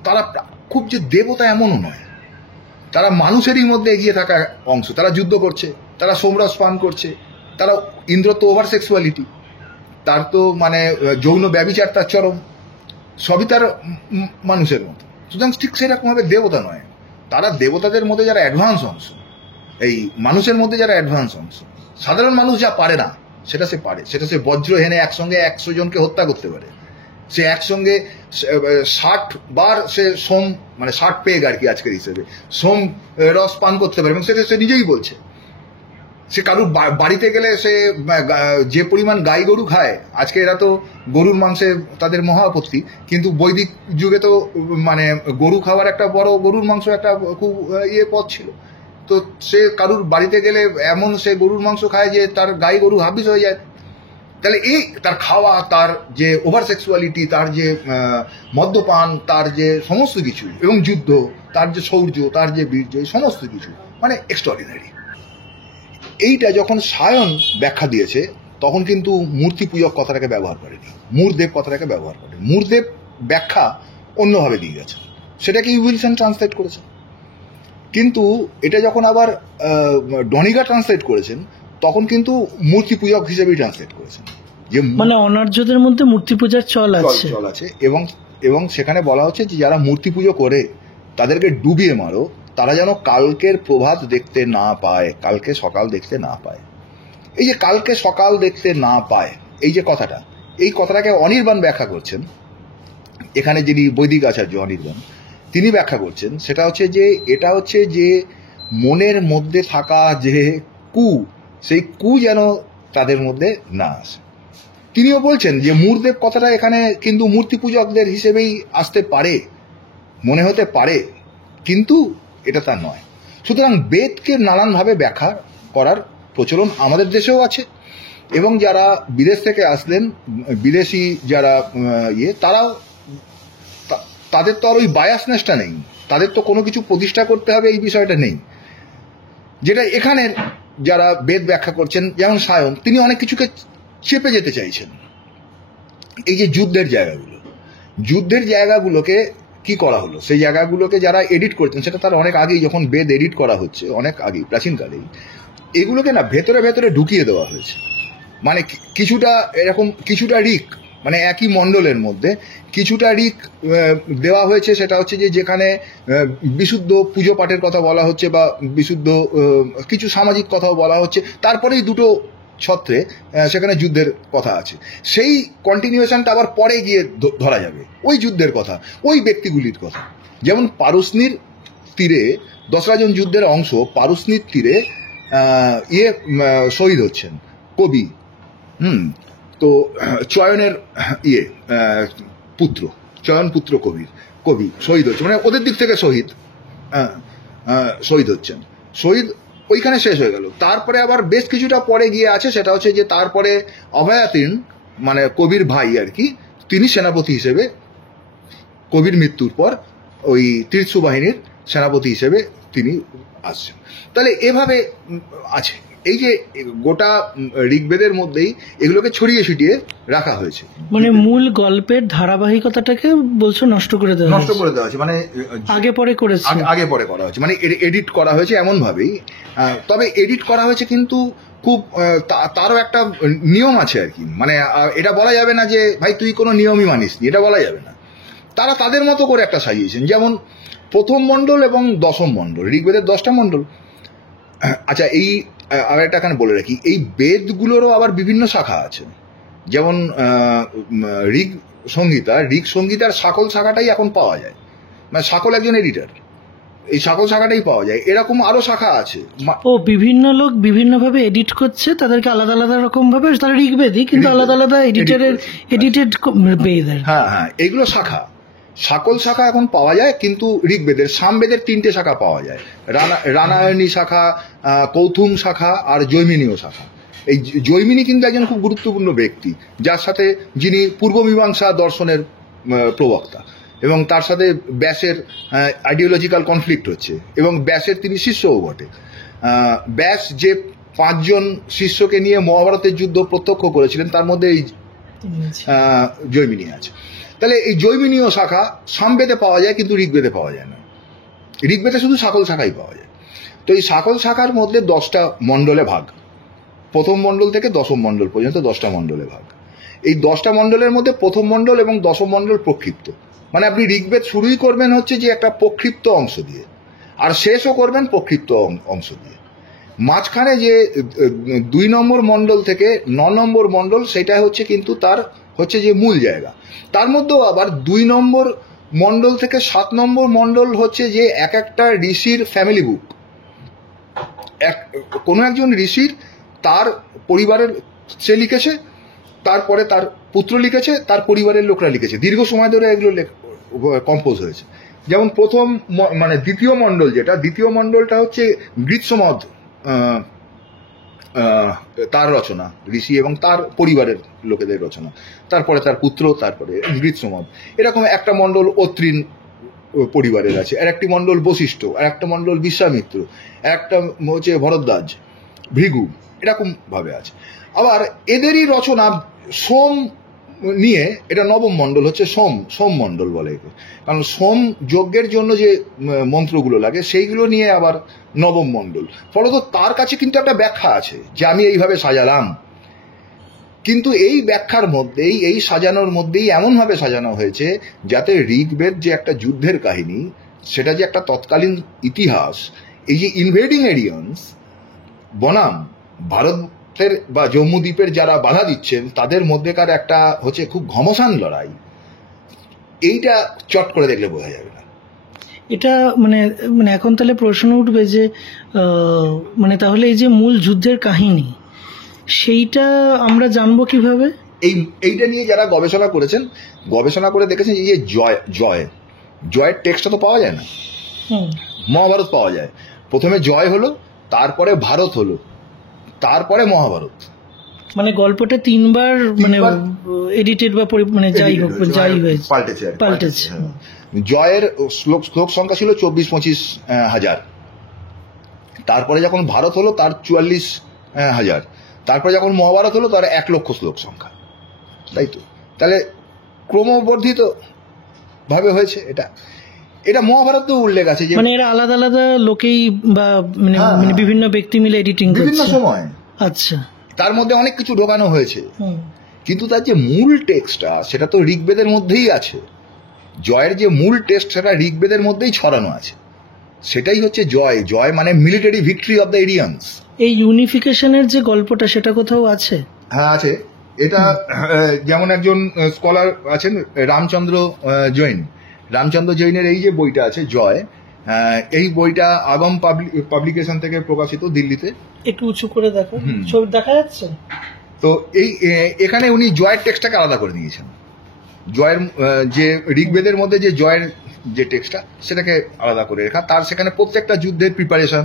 তারা খুব যে দেবতা এমনও নয়, তারা মানুষেরই মধ্যে এগিয়ে থাকা অংশ। তারা যুদ্ধ করছে, তারা সোমরস পান করছে, তারা ইন্দ্র তো ওভার সেক্সুয়ালিটি, তার তো মানে যৌন ব্যভিচার তার চরম, সবই তার মানুষের মতো। সুতরাং ঠিক সেরকমভাবে দেবতা নয়, তারা দেবতাদের মধ্যে যারা অ্যাডভান্স অংশ, এই মানুষের মধ্যে যারা অ্যাডভান্স অংশ। সাধারণ মানুষ যা পারে না সেটা সে পারে, সেটা সে বজ্র হেনে একসঙ্গে 100 জনকে হত্যা করতে পারে, সে একসঙ্গে 60 বার সে সোম মানে 60 পেগ আর কি আজকের হিসেবে সোম রস পান করতে পারে, এবং সেটা সে নিজেই বলছে। সে কারুর বাড়িতে গেলে সে যে পরিমাণ গাই গরু খায়, আজকে এরা তো গরুর মাংসে তাদের মহা আপত্তি, কিন্তু বৈদিক যুগে তো মানে গরু খাওয়ার একটা বড়, গরুর মাংস একটা খুব পথ ছিল। তো সে কারুর বাড়িতে গেলে এমন সে গরুর মাংস খায় যে তার গাই গরু হাবিস হয়ে যায়। তাহলে এই তার খাওয়া, তার যে ওভার সেক্সুয়ালিটি, তার যে মদ্যপান, তার যে সমস্ত কিছু, এবং যুদ্ধ, তার যে শৌর্য, তার যে বীর্য, সমস্ত কিছু মানে এক্সট্রাঅর্ডিনারি। এইটা যখন সায়ন ব্যাখ্যা দিয়েছে তখন কিন্তু মূর্তি পূজক কথাটাকে ব্যবহার করেনি, মূরদেব কথাটাকে ব্যবহার করেনি। মূরদেব ব্যাখ্যা অন্যভাবে দিয়ে গেছে, সেটাকে উইলসন ট্রান্সলেট করেছেন। কিন্তু এটা যখন আবার ডনিগা ট্রান্সলেট করেছেন তখন কিন্তু মূর্তি পূজক হিসেবেই ট্রান্সলেট করেছেন, যে মানে অনার্যদের মধ্যে মূর্তি পূজার চল আছে। এবং সেখানে বলা হচ্ছে যে যারা মূর্তি পুজো করে তাদেরকে ডুবিয়ে মারো, তারা যেন কালকের প্রভাত দেখতে না পায়, কালকে সকাল দেখতে না পায়। এই যে কালকে সকাল দেখতে না পায়, এই যে কথাটা, এই কথাটাকে অনির্বাণ ব্যাখ্যা করছেন। এখানে যিনি বৈদিক আচার্য অনির্বাণ, তিনি ব্যাখ্যা করছেন সেটা হচ্ছে যে এটা হচ্ছে যে মনের মধ্যে থাকা যে সেই যেন তাদের মধ্যে না আসে। তিনিও বলছেন যে মূরদেব কথাটা এখানে কিন্তু মূর্তি পূজকদের হিসেবেই আসতে পারে, মনে হতে পারে, কিন্তু এটা তা নয়। সুতরাং বেদকে নানানভাবে ব্যাখ্যা করার প্রচলন আমাদের দেশেও আছে, এবং যারা বিদেশ থেকে আসলেন, বিদেশি যারা তারাও তাদের তো আর ওই বায়াসনেসটা নেই, তাদের তো কোনো কিছু প্রতিষ্ঠা করতে হবে এই বিষয়টা নেই, যেটা এখানে যারা বেদ ব্যাখ্যা করছেন যেমন সায়ন, তিনি অনেক কিছুকে চেপে যেতে চাইছেন। এই যে যুদ্ধের জায়গাগুলোকে কি করা হলো, সেই জায়গাগুলোকে যারা এডিট করছেন, সেটা তার অনেক আগেই, যখন বেদ এডিট করা হচ্ছে অনেক আগেই, প্রাচীনকালেই এগুলোকে না ভেতরে ভেতরে ঢুকিয়ে দেওয়া হয়েছে। মানে কিছুটা এরকম, কিছুটা রিক, মানে একই মণ্ডলের মধ্যে কিছুটা রিক দেওয়া হয়েছে, সেটা হচ্ছে যে যেখানে বিশুদ্ধ পুজো পাঠের কথা বলা হচ্ছে বা বিশুদ্ধ কিছু সামাজিক কথাও বলা হচ্ছে, তারপরেই দুটো ছত্রে সেখানে যুদ্ধের কথা আছে। সেই কন্টিনিউয়েশনটা আবার পরে গিয়ে ধরা যাবে, ওই যুদ্ধের কথা, ওই ব্যক্তিগুলির কথা। যেমন পারুসনির তীরে দশরাজন যুদ্ধের অংশ, পারুসনির তীরে শহীদ হচ্ছেন কবি, তো চয়নের পুত্র, চয়ন পুত্র কবি শহীদ হচ্ছে, মানে ওদের দিক থেকে শহীদ হচ্ছেন, শহীদ ওইখানে শেষ হয়ে গেল। তারপরে আবার বেশ কিছুটা পরে গিয়ে আছে, সেটা হচ্ছে যে তারপরে অভয়াতিন, মানে কবির ভাই আর কি, তিনি সেনাপতি হিসেবে কবির মৃত্যুর পর ওই তীর্থ বাহিনীর সেনাপতি হিসেবে তিনি আসছেন। তাহলে এভাবে আছে, এই যে গোটা ঋগ্বেদের মধ্যেই এগুলোকে ছড়িয়ে ছিটিয়ে রাখা হয়েছে। মানে মূল গল্পের ধারাবাহিকতাটাকে বলছো নষ্ট করে দেওয়া হয়েছে, মানে আগে পরে করা হয়েছে, মানে এডিট করা হয়েছে এমন ভাবেই। তবে এডিট করা হয়েছে কিন্তু খুব, তারও একটা নিয়ম আছে আর কি, মানে এটা বলা যাবে না যে ভাই তুই কোনো নিয়মই মানিস নি, এটা বলা যাবে না। তারা তাদের মতো করে একটা সাজিয়েছেন, যেমন প্রথম মণ্ডল এবং দশম মণ্ডল, ঋগ্বেদের 10টা মণ্ডল। আচ্ছা, এই আর একটা এখানে বলে রাখি, এই বেদগুলোরও আবার বিভিন্ন শাখা আছে। যেমন ঋগ সংহিতার সকল শাখাটাই এখন পাওয়া যায়, মানে সকল একজন এডিটর, এই সকল শাখাটাই পাওয়া যায়। এরকম আরো শাখা আছে, ও বিভিন্ন লোক বিভিন্ন ভাবে এডিট করছে, তাদেরকে আলাদা আলাদা রকম ভাবে, তারা ঋগ্বেদই কিন্তু আলাদা আলাদা এডিটেড বেদের। হ্যাঁ, এইগুলো শাখা, সকল শাখা এখন পাওয়া যায়, কিন্তু ঋগ্বেদের সামবেদের 3টে শাখা পাওয়া যায়, রানায়ণী শাখা, কৌথুম শাখা আর জৈমিনীয় শাখা। এই জৈমিনী কিন্তু একজন খুব গুরুত্বপূর্ণ ব্যক্তি, যার সাথে যিনি পূর্ব মীমাংসা দর্শনের প্রবক্তা, এবং তার সাথে ব্যাসের আইডিওলজিক্যাল কনফ্লিক্ট হচ্ছে, এবং ব্যাসের তিনি শিষ্যও বটে। ব্যাস যে 5 জন শিষ্যকে নিয়ে মহাভারতের যুদ্ধ প্রত্যক্ষ করেছিলেন, তার মধ্যে এই জৈমিনী আছে। তাহলে এই জৈমিনীয় শাখা সামবেদে পাওয়া যায়, কিন্তু ঋগ্বেদে পাওয়া যায় না। ঋগ্বেদে শুধু সকল শাখাই পাওয়া যায়। তো এই সকল শাখার মধ্যে 10টা মণ্ডলে ভাগ, প্রথম মণ্ডল থেকে দশম মণ্ডল পর্যন্ত 10টা মণ্ডলে ভাগ। এই 10টা মণ্ডলের মধ্যে প্রথম মণ্ডল এবং দশম মণ্ডল প্রক্ষিপ্ত, মানে আপনি ঋগ্বেদ শুরুই করবেন হচ্ছে যে একটা প্রক্ষিপ্ত অংশ দিয়ে, আর শেষও করবেন প্রক্ষিপ্ত অংশ দিয়ে। মাঝখানে যে 2 নম্বর মণ্ডল থেকে 9 নম্বর মণ্ডল, সেটা হচ্ছে কিন্তু তার হচ্ছে যে মূল জায়গা। তার মধ্যেও আবার 2 নম্বর মণ্ডল থেকে 7 নম্বর মণ্ডল হচ্ছে যে এক একটা ঋষির ফ্যামিলি বুক, কোনো একজন ঋষির তার পরিবারের সে লিখেছে, তারপরে তার পুত্র লিখেছে, তার পরিবারের লোকরা লিখেছে, দীর্ঘ সময় ধরে এগুলো কম্পোজ হয়েছে। যেমন প্রথম, মানে দ্বিতীয় মণ্ডল, দ্বিতীয় মণ্ডলটা হচ্ছে গ্রীষ্মমদ তার রচনা, ঋষি এবং তার পরিবারের লোকেদের রচনা, তারপরে তার পুত্র, তারপরে গ্রীষ্মমদ। এরকম একটা মণ্ডল অত্রিন পরিবারের আছে, আর একটি মণ্ডল বশিষ্ঠ, আর একটা মণ্ডল বিশ্বামিত্র, একটা হচ্ছে ভরদ্বাজ, ভৃগু, এরকম ভাবে আছে। আবার এদেরই রচনা সোম নিয়ে, এটা নবম মণ্ডল হচ্ছে সোম মণ্ডল বলে, কারণ সোম যজ্ঞের জন্য যে মন্ত্রগুলো লাগে সেইগুলো নিয়ে আবার নবম মণ্ডল। ফলত তার কাছে কিন্তু একটা ব্যাখ্যা আছে যে আমি এইভাবে সাজালাম, কিন্তু এই ব্যাখ্যার মধ্যেই, এই সাজানোর মধ্যেই এমনভাবে সাজানো হয়েছে যাতে ঋগ্বেদ যে একটা যুদ্ধের কাহিনী, সেটা যে একটা তৎকালীন ইতিহাস, এই যে ইনভেডিং এরিয়ান্স বনাম ভারতের বা জম্মু দ্বীপের যারা বাধা দিচ্ছেন, তাদের মধ্যেকার একটা হচ্ছে খুব ঘমসান লড়াই, এইটা চট করে দেখলে বোঝা যাবে না। এটা মানে এখন তাহলে প্রশ্ন উঠবে যে মানে তাহলে এই যে মূল যুদ্ধের কাহিনী, সেইটা আমরা জানবো কিভাবে? এইটা নিয়ে যারা গবেষণা করেছেন, গবেষণা করে দেখেছেন এই যে জয়ের টেক্সটটা তো পাওয়া যায় না, মহাভারত পাওয়া যায়। প্রথমে জয় হলো, তারপরে ভারত হলো, তারপরে মহাভারত। মানে গল্পটা 3 বার মানে এডিটেড বা মানে যাই হোক, যাই হয়েছে, পাল্টেছে। জয়ের শ্লোক সংখ্যা ছিল 24-25 হাজার। তারপরে যখন ভারত হলো তার 44 হাজার। তারপরে যখন মহাভারত হলো তার 1 লক্ষ শ্লোক সংখ্যা, তাই তো? তাহলে ক্রমবর্ধিত ভাবে হয়েছে। এটা মহাভারতেও উল্লেখ আছে যে মানে এরা আলাদা আলাদা লোকেই বা মানে হ্যাঁ, মানে বিভিন্ন ব্যক্তি মিলে এডিটিং বিভিন্ন করছে। সময় আচ্ছা। তার মধ্যে অনেক কিছু ঢোকানো হয়েছে, হুম। কিন্তু তার যে মূল টেক্সটটা সেটা তো ঋগ্বেদের মধ্যেই আছে। জয়ের যে মূল টেক্সট সেটা ঋগ্বেদের মধ্যেই ছড়ানো আছে। সেটাই হচ্ছে জয়। জয় মানে military victory of the Aryans. এই ইউনিফিকেশনের যে গল্পটা সেটা কোথাও আছে? হ্যাঁ আছে। এটা যেমন একজন স্কলার আছেন রামচন্দ্র জৈন। রামচন্দ্র জৈনের এই যে বইটা আছে জয়, এই বইটা আগম পাবলিকেশন থেকে প্রকাশিত দিল্লিতে। একটু উঁচু করে দেখো, ছবি দেখা যাচ্ছে তো এই এখানে উনি জয়ের টেক্সটটাকে আলাদা করে দিয়েছেন। জয়ের যে ঋগ্বেদের মধ্যে যে জয়ের যে টেক্সটটা সেটাকে আলাদা করে রেখা, তার সেখানে প্রত্যেকটা যুদ্ধের প্রিপারেশন,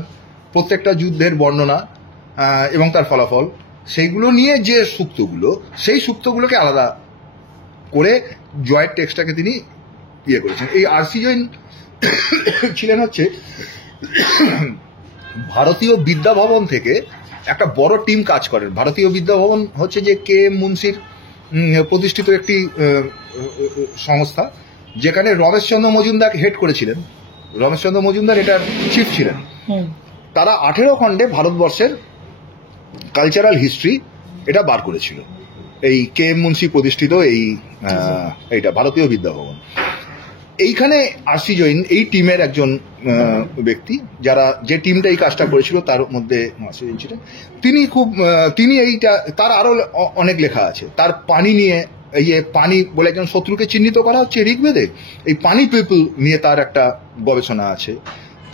প্রত্যেকটা যুদ্ধের বর্ণনা এবং তার ফলাফল, সেইগুলো নিয়ে যে সূক্তগুলো, সেই সূক্তগুলোকে আলাদা করে জয়ের টেক্সটটাকে তিনি ইয়ে করেছেন। এই আর.সি. জৈন ছিলেন হচ্ছে ভারতীয় বিদ্যাভবন থেকে একটা বড় টিম কাজ করেন। ভারতীয় বিদ্যাভবন হচ্ছে যে কে.এম. মুন্সির প্রতিষ্ঠিত একটি সংস্থা, যেখানে রমেশচন্দ্র মজুমদার হেড করেছিলেন। রমেশচন্দ্র মজুমদার এটার চিফ ছিলেন। তারা 18 খণ্ডে ভারতবর্ষের কালচারাল হিস্ট্রি এটা বার করেছিল। এই কে.এম. মুন্সি প্রতিষ্ঠিত এইটা ভারতীয় বিদ্যাভবন। এইখানে আর.সি. জৈন এই টিমের একজন ব্যক্তি, যারা যে টিমটা এই কাজটা করেছিল তার মধ্যে আর.সি. জৈন ছিলেন। তিনি এইটা, তার আরো অনেক লেখা আছে। তার পানি নিয়ে, এই পানি বলে একজন শত্রুকে চিহ্নিত করা হচ্ছে ঋগ্বেদে, এই পানি পিপল নিয়ে তার একটা গবেষণা আছে।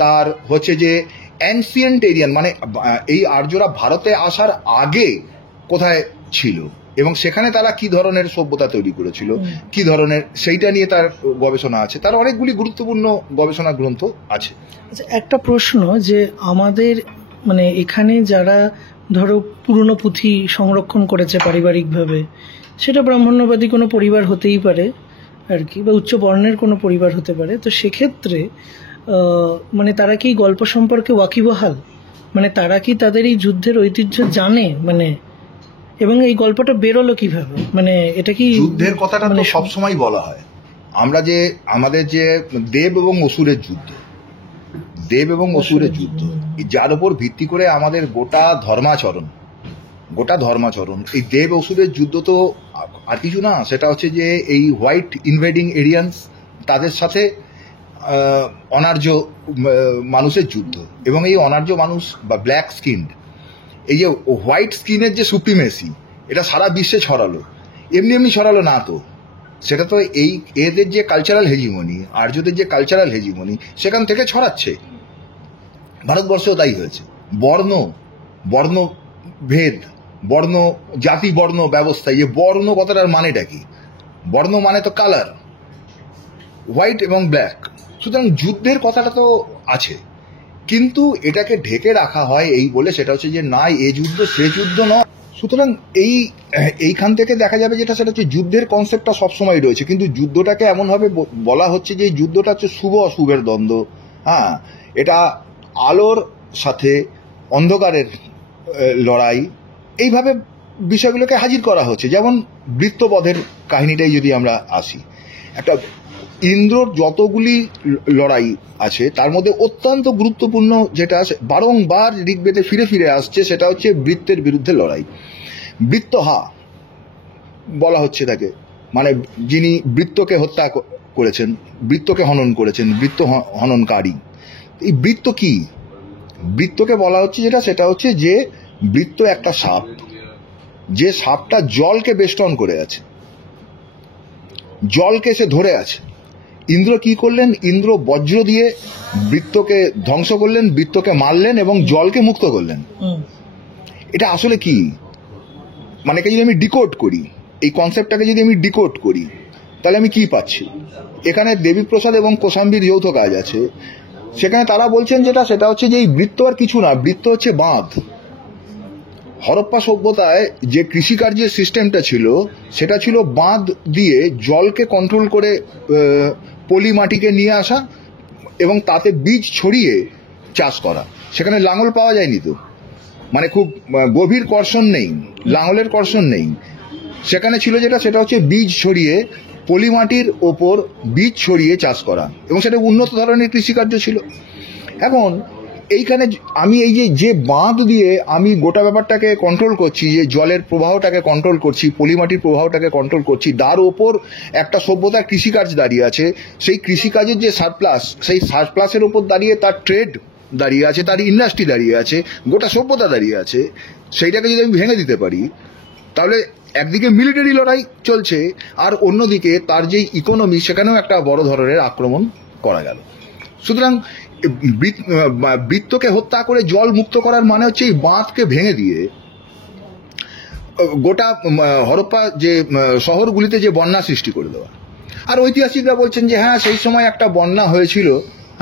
তার হচ্ছে যে অ্যানসিয়েন্ট এরিয়ান, মানে এই আর্যরা ভারতে আসার আগে কোথায় ছিল এবং সেখানে তারা কি ধরনের সভ্যতা তৈরি করেছিল, কি ধরনের, সেইটা নিয়ে তার গবেষণা আছে। তার অনেকগুলি গুরুত্বপূর্ণ গবেষণা গ্রন্থ আছে। আচ্ছা, একটা প্রশ্ন, যে আমাদের মানে এখানে যারা ধরো পুরনো পুঁথি সংরক্ষণ করেছে পারিবারিকভাবে, সেটা ব্রাহ্মণ্যবাদী কোনো পরিবার হতেই পারে আর কি, বা উচ্চ বর্ণের কোনো পরিবার হতে পারে। তো সেক্ষেত্রে মানে তারা কি গল্প সম্পর্কে ওয়াকিবহাল? মানে তারা কি তাদের এই যুদ্ধের ঐতিহ্য জানে? মানে এবং এই গল্পটা বেরোলো কিভাবে? মানে এটা কি যুদ্ধের কথাটা তো সবসময় বলা হয়। আমরা যে আমাদের যে দেব এবং অসুরের যুদ্ধ, দেব এবং অসুরের যুদ্ধ, যার উপর ভিত্তি করে আমাদের গোটা ধর্মাচরণ, এই দেব অসুরের যুদ্ধ তো আর কিছু না। সেটা হচ্ছে যে এই হোয়াইট ইনভেডিং এরিয়ান্স, তাদের সাথে অনার্য মানুষের যুদ্ধ। এবং এই অনার্য মানুষ বা ব্ল্যাক স্কিনড, এই যে হোয়াইট স্কিনের যে সুপ্রিমেসি, এটা সারা বিশ্বে ছড়ালো। এমনি ছড়ালো না তো, সেটা তো এই এদের যে কালচারাল হেজিমনি, আর্যদের যে কালচারাল হেজিমনি, সেখান থেকে ছড়াচ্ছে। ভারতবর্ষেও তাই হয়েছে। বর্ণভেদ, জাতি বর্ণ ব্যবস্থা, এই বর্ণ কথাটার মানেটা কি? বর্ণ মানে তো কালার, হোয়াইট এবং ব্ল্যাক। সুতরাং যুদ্ধের কথাটা তো আছে, কিন্তু এটাকে ঢেকে রাখা হয় এই বলে সেটা হচ্ছে যে না, এ যুদ্ধ সে যুদ্ধ নয়। সুতরাং এইখান থেকে দেখা যাবে যেটা, সেটা হচ্ছে যুদ্ধের কনসেপ্টটা সবসময় রয়েছে, কিন্তু যুদ্ধটাকে এমনভাবে বলা হচ্ছে যে এই যুদ্ধটা হচ্ছে শুভ অশুভের দ্বন্দ্ব। হ্যাঁ, এটা আলোর সাথে অন্ধকারের লড়াই, এইভাবে বিষয়গুলোকে হাজির করা হচ্ছে। যেমন বৃত্তবধের কাহিনীটাই যদি আমরা আসি, একটা ইন্দ্রর যতগুলি লড়াই আছে তার মধ্যে অত্যন্ত গুরুত্বপূর্ণ যেটা আছে, বারংবার ঋগ্বেদে ফিরে ফিরে আসছে, সেটা হচ্ছে বৃত্তের বিরুদ্ধে লড়াই। বৃত্তহা বলা হচ্ছে তাকে, মানে যিনি বৃত্তকে হত্যা করেছেন, বৃত্তকে হনন করেছেন, বৃত্ত হননকারী। এই বৃত্ত কি? বৃত্তকে বলা হচ্ছে যেটা, সেটা হচ্ছে যে বৃত্ত একটা সাপ, যে সাপটা জলকে বেষ্টন করে আছে, জলকে সে ধরে আছে। ইন্দ্র কি করলেন? ইন্দ্র বজ্র দিয়ে বৃত্তকে ধ্বংস করলেন, বৃত্তকে মারলেন এবং জলকে মুক্ত করলেন। এটা আসলে কি? মানে যদি আমি ডিকোড করি, এই কনসেপ্টটাকে যদি আমি ডিকোড করি, তাহলে আমি কি পাচ্ছি? এখানে দেবীপ্রসাদ এবং কোশাম্বীর যৌথ কাজ আছে। সেখানে তারা বলছেন যেটা, সেটা হচ্ছে যে এই বৃত্ত আর কিছু না, বৃত্ত হচ্ছে বাঁধ। হরপ্পা সভ্যতায় যে কৃষিকার্যের সিস্টেমটা ছিল, সেটা ছিল বাঁধ দিয়ে জলকে কন্ট্রোল করে পলি মাটিকে নিয়ে আসা এবং তাতে বীজ ছড়িয়ে চাষ করা। সেখানে লাঙল পাওয়া যায়নি তো, মানে খুব গভীর কর্ষণ নেই, লাঙলের কর্ষণ নেই। সেখানে ছিল যেটা, সেটা হচ্ছে বীজ ছড়িয়ে, পলি মাটির ওপর বীজ ছড়িয়ে চাষ করা, এবং সেটা উন্নত ধরনের কৃষিকার্য ছিল। এখন এইখানে আমি এই যে বাঁধ দিয়ে আমি গোটা ব্যাপারটাকে কন্ট্রোল করছি, যে জলের প্রবাহটাকে কন্ট্রোল করছি, পলিমাটির প্রবাহটাকে কন্ট্রোল করছি, তার ওপর একটা সভ্যতার কৃষিকাজ দাঁড়িয়ে আছে। সেই কৃষিকাজের যে সারপ্লাস, সেই সারপ্লাসের ওপর দাঁড়িয়ে তার ট্রেড দাঁড়িয়ে আছে, তার ইন্ডাস্ট্রি দাঁড়িয়ে আছে, গোটা সভ্যতা দাঁড়িয়ে আছে। সেইটাকে যদি আমি ভেঙে দিতে পারি, তাহলে একদিকে মিলিটারি লড়াই চলছে, আর অন্যদিকে তার যে ইকোনমি, সেখানেও একটা বড় ধরনের আক্রমণ করা গেল। সুতরাং বৃত্তকে হত্যা করে জল মুক্ত করার মানে হচ্ছে এই বাঁধকে ভেঙে দিয়ে গোটা হরপ্পা যে শহরগুলিতে যে বন্যা সৃষ্টি করে দেওয়া। আর ঐতিহাসিকরা বলছেন যে হ্যাঁ, সেই সময় একটা বন্যা হয়েছিল,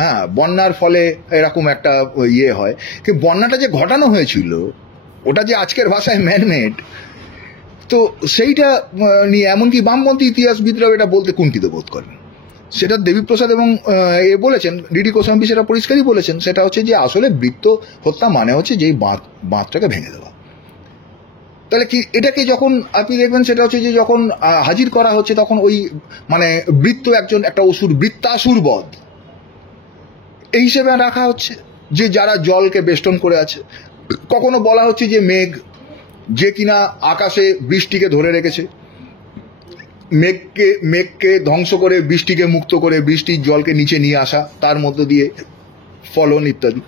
হ্যাঁ, বন্যার ফলে এরকম একটা ইয়ে হয়, কিন্তু বন্যাটা যে ঘটানো হয়েছিল ওটা যে আজকের ভাষায় ম্যানমেড, তো সেইটা নিয়ে এমনকি বামপন্থী ইতিহাসবিদরাও এটা বলতে কুণ্ঠিত বোধ করেন। সেটা দেবীপ্রসাদ এবং বলেছেন, ডিডি গোস্বামী সেটা পরিষ্কারই বলেছেন, সেটা হচ্ছে যে আসলে বৃত্ত হত্যা মানে হচ্ছে যে বাঁধটাকে ভেঙে দেওয়া। তাহলে কি এটাকে যখন আপনি দেখবেন, সেটা হচ্ছে যে যখন হাজির করা হচ্ছে, তখন ওই মানে বৃত্ত একটা অসুর, বৃত্তাসুর বধ এই হিসেবে রাখা হচ্ছে, যে যারা জলকে বেষ্টন করে আছে। কখনো বলা হচ্ছে যে মেঘ, যে কিনা আকাশে বৃষ্টিকে ধরে রেখেছে, মেঘকে ধ্বংস করে বৃষ্টিকে মুক্ত করে বৃষ্টির জলকে নিচে নিয়ে আসা, তার মধ্য দিয়ে ফলন ইত্যাদি।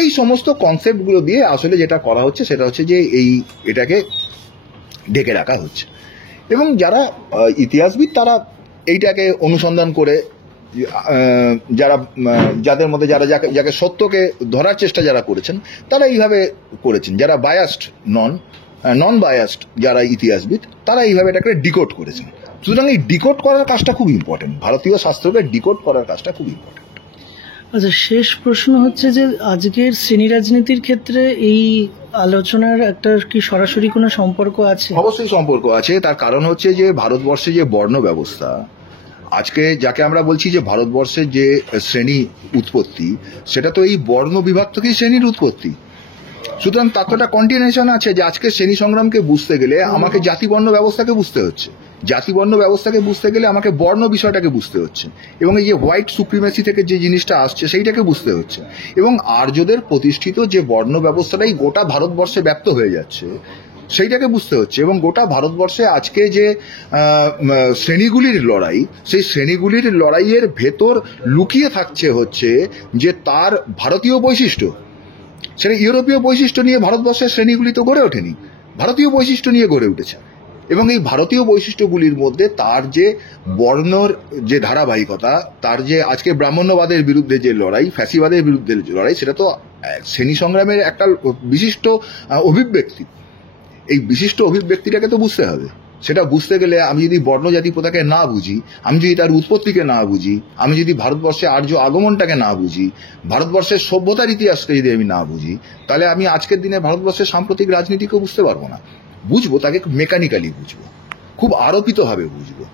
এই সমস্ত কনসেপ্টগুলো দিয়ে আসলে যেটা করা হচ্ছে, সেটা হচ্ছে যে এটাকে ঢেকে রাখা হচ্ছে। এবং যারা ইতিহাসবিদ, তারা এইটাকে অনুসন্ধান করে, যাদের মধ্যে যাকে সত্যকে ধরার চেষ্টা যারা করেছেন, তারা এইভাবে করেছেন। যারা বায়াসড নন বায়াসড যারা ইতিহাসবিদ, তারা এইভাবে এটাকে ডিকোড করেছেন। সুতরাং এই ডিকোড করার কাজটা খুব ইম্পর্টেন্ট, ভারতীয় শাস্ত্রকে ডিকোড করার কাজটা খুব ইম্পর্টেন্ট। আচ্ছা, শেষ প্রশ্ন হচ্ছে যে আজকের শ্রেণী রাজনীতির ক্ষেত্রে এই আলোচনার একটা কি সরাসরি কোনো সম্পর্ক আছে? অবশ্যই সম্পর্ক আছে। তার কারণ হচ্ছে যে ভারতবর্ষে যে বর্ণ ব্যবস্থা, আজকে যাকে আমরা বলছি যে ভারতবর্ষের যে শ্রেণী উৎপত্তি, সেটা তো এই বর্ণ বিভাগ থেকেই শ্রেণীর উৎপত্তি। সুতরাং তার তো একটা কন্টিনিউশন আছে, যে আজকে শ্রেণী সংগ্রামকে বুঝতে গেলে আমাকে জাতিবর্ণ ব্যবস্থাকে বুঝতে হচ্ছে, জাতিবর্ণ ব্যবস্থাকে বুঝতে গেলে আমাকে বর্ণ বিষয়টাকে বুঝতে হচ্ছে, এবং এই যে হোয়াইট সুপ্রিমেসি থেকে যে জিনিসটা আসছে সেইটাকে বুঝতে হচ্ছে, এবং আর্যদের প্রতিষ্ঠিত যে বর্ণ ব্যবস্থাটাই গোটা ভারতবর্ষে ব্যাপ্ত হয়ে যাচ্ছে সেইটাকে বুঝতে হচ্ছে। এবং গোটা ভারতবর্ষে আজকে যে শ্রেণীগুলির লড়াই, সেই শ্রেণীগুলির লড়াইয়ের ভেতর লুকিয়ে থাকছে হচ্ছে যে তার ভারতীয় বৈশিষ্ট্য, সেটা ইউরোপীয় বৈশিষ্ট্য নিয়ে ভারতবর্ষের শ্রেণীগুলি তো গড়ে ওঠেনি, ভারতীয় বৈশিষ্ট্য নিয়ে গড়ে উঠেছে। এবং এই ভারতীয় বৈশিষ্ট্যগুলির মধ্যে তার যে বর্ণর যে ধারাবাহিকতা, তার যে আজকে ব্রাহ্মণ্যবাদের বিরুদ্ধে যে লড়াই, ফ্যাসিবাদের বিরুদ্ধে লড়াই, সেটা তো শ্রেণী সংগ্রামের একটা বিশিষ্ট অভিব্যক্তি। এই বিশিষ্ট অভিব্যক্তিটাকে তো বুঝতে হবে। সেটা বুঝতে গেলে আমি যদি বর্ণজাতি প্রথাকে না বুঝি, আমি যদি তার উৎপত্তিকে না বুঝি, আমি যদি ভারতবর্ষে আর্য আগমনটাকে না বুঝি, ভারতবর্ষের সভ্যতার ইতিহাসকে যদি আমি না বুঝি, তাহলে আমি আজকের দিনে ভারতবর্ষের সাম্প্রতিক রাজনীতিকেও বুঝতে পারবো না। বুঝবো তাকে মেকানিক্যালি বুঝবো, খুব আরোপিতভাবে বুঝবো,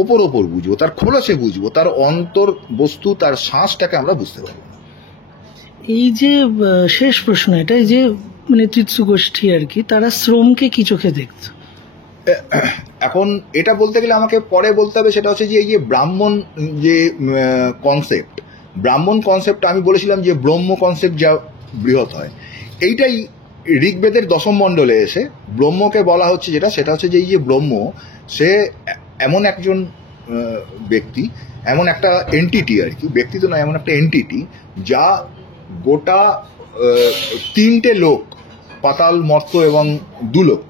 ওপর বুঝবো, তার খোলসে বুঝবো, তার অন্তর বস্তু, তার শ্বাসটাকে আমরা বুঝতে পারবো না। এই যে শেষ প্রশ্ন, এটা এই যে নেতৃত্ব গোষ্ঠী আর কি, তারা শ্রমকে কি চোখে দেখত? এখন এটা বলতে গেলে আমাকে পরে বলতে হবে, সেটা হচ্ছে যে এই যে ব্রাহ্মণ যে কনসেপ্ট, ব্রাহ্মণ কনসেপ্ট আমি বলেছিলাম যে ব্রহ্ম কনসেপ্ট যা বৃহৎ হয়, এইটাই ঋগ্বেদের দশম মণ্ডলে এসে ব্রহ্মকে বলা হচ্ছে যেটা, সেটা হচ্ছে যে এই যে ব্রহ্ম, সে এমন একজন ব্যক্তি, এমন একটা এন্টিটি আর কি, ব্যক্তি তো নয়, এমন একটা এন্টিটি যা গোটা তিনটে লোক, পাতাল, মর্ত্য এবং দুলোক,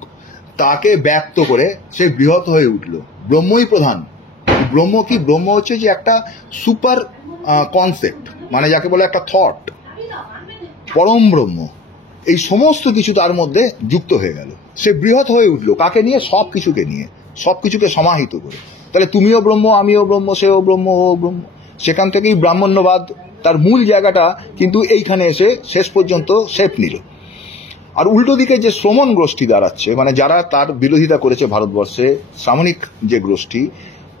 তাকে ব্যক্ত করে সে বৃহৎ হয়ে উঠল। ব্রহ্মই প্রধান। ব্রহ্ম কি? ব্রহ্ম হচ্ছে যে একটা সুপার কনসেপ্ট, মানে যাকে বলে একটা থট, পরম ব্রহ্ম। এই সমস্ত কিছু তার মধ্যে যুক্ত হয়ে গেল, সে বৃহৎ হয়ে উঠল। কাকে নিয়ে? সব কিছুকে নিয়ে, সব কিছুকে সমাহিত করে। তাহলে তুমিও ব্রহ্ম, আমিও ব্রহ্ম, সেও ব্রহ্ম, ও ব্রহ্ম। সেখান থেকেই ব্রাহ্মণ্যবাদ তার মূল জায়গাটা কিন্তু এইখানে এসে শেষ পর্যন্ত শেপ নিল। আর উল্টো দিকে যে শ্রমণ গোষ্ঠী দাঁড়াচ্ছে, মানে যারা তার বিরোধিতা করেছে ভারতবর্ষে, সামরিক যে গোষ্ঠী,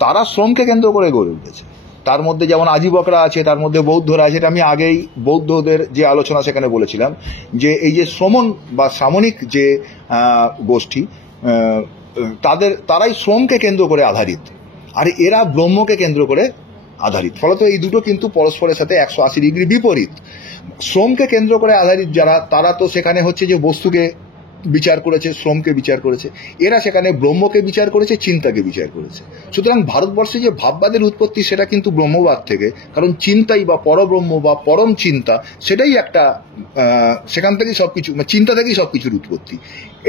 তারা শ্রমকে কেন্দ্র করে গড়ে উঠেছে। তার মধ্যে যেমন আজীবকরা আছে, তার মধ্যে বৌদ্ধরা আছে। এটা আমি আগেই বৌদ্ধদের যে আলোচনা সেখানে বলেছিলাম যে এই যে শ্রমণ বা সামনিক যে গোষ্ঠী, তারাই শ্রমকে কেন্দ্র করে আধারিত, আর এরা ব্রহ্মকে কেন্দ্র করে আধারিত। ফলত এই দুটো কিন্তু পরস্পরের সাথে 180 ডিগ্রি বিপরীত। শ্রমকে কেন্দ্র করে আধারিত যারা, তারা তো সেখানে হচ্ছে যে বস্তুকে বিচার করেছে, শ্রমকে বিচার করেছে। এরা সেখানে ব্রহ্মকে বিচার করেছে, চিন্তাকে বিচার করেছে। সুতরাং ভারতবর্ষে যে ভাববাদের উৎপত্তি সেটা কিন্তু ব্রহ্মবাদ থেকে, কারণ চিন্তাই বা পরব্রহ্ম বা পরম চিন্তা সেটাই একটা, সেখান থেকেই সবকিছু, চিন্তা থেকেই সবকিছুর উৎপত্তি,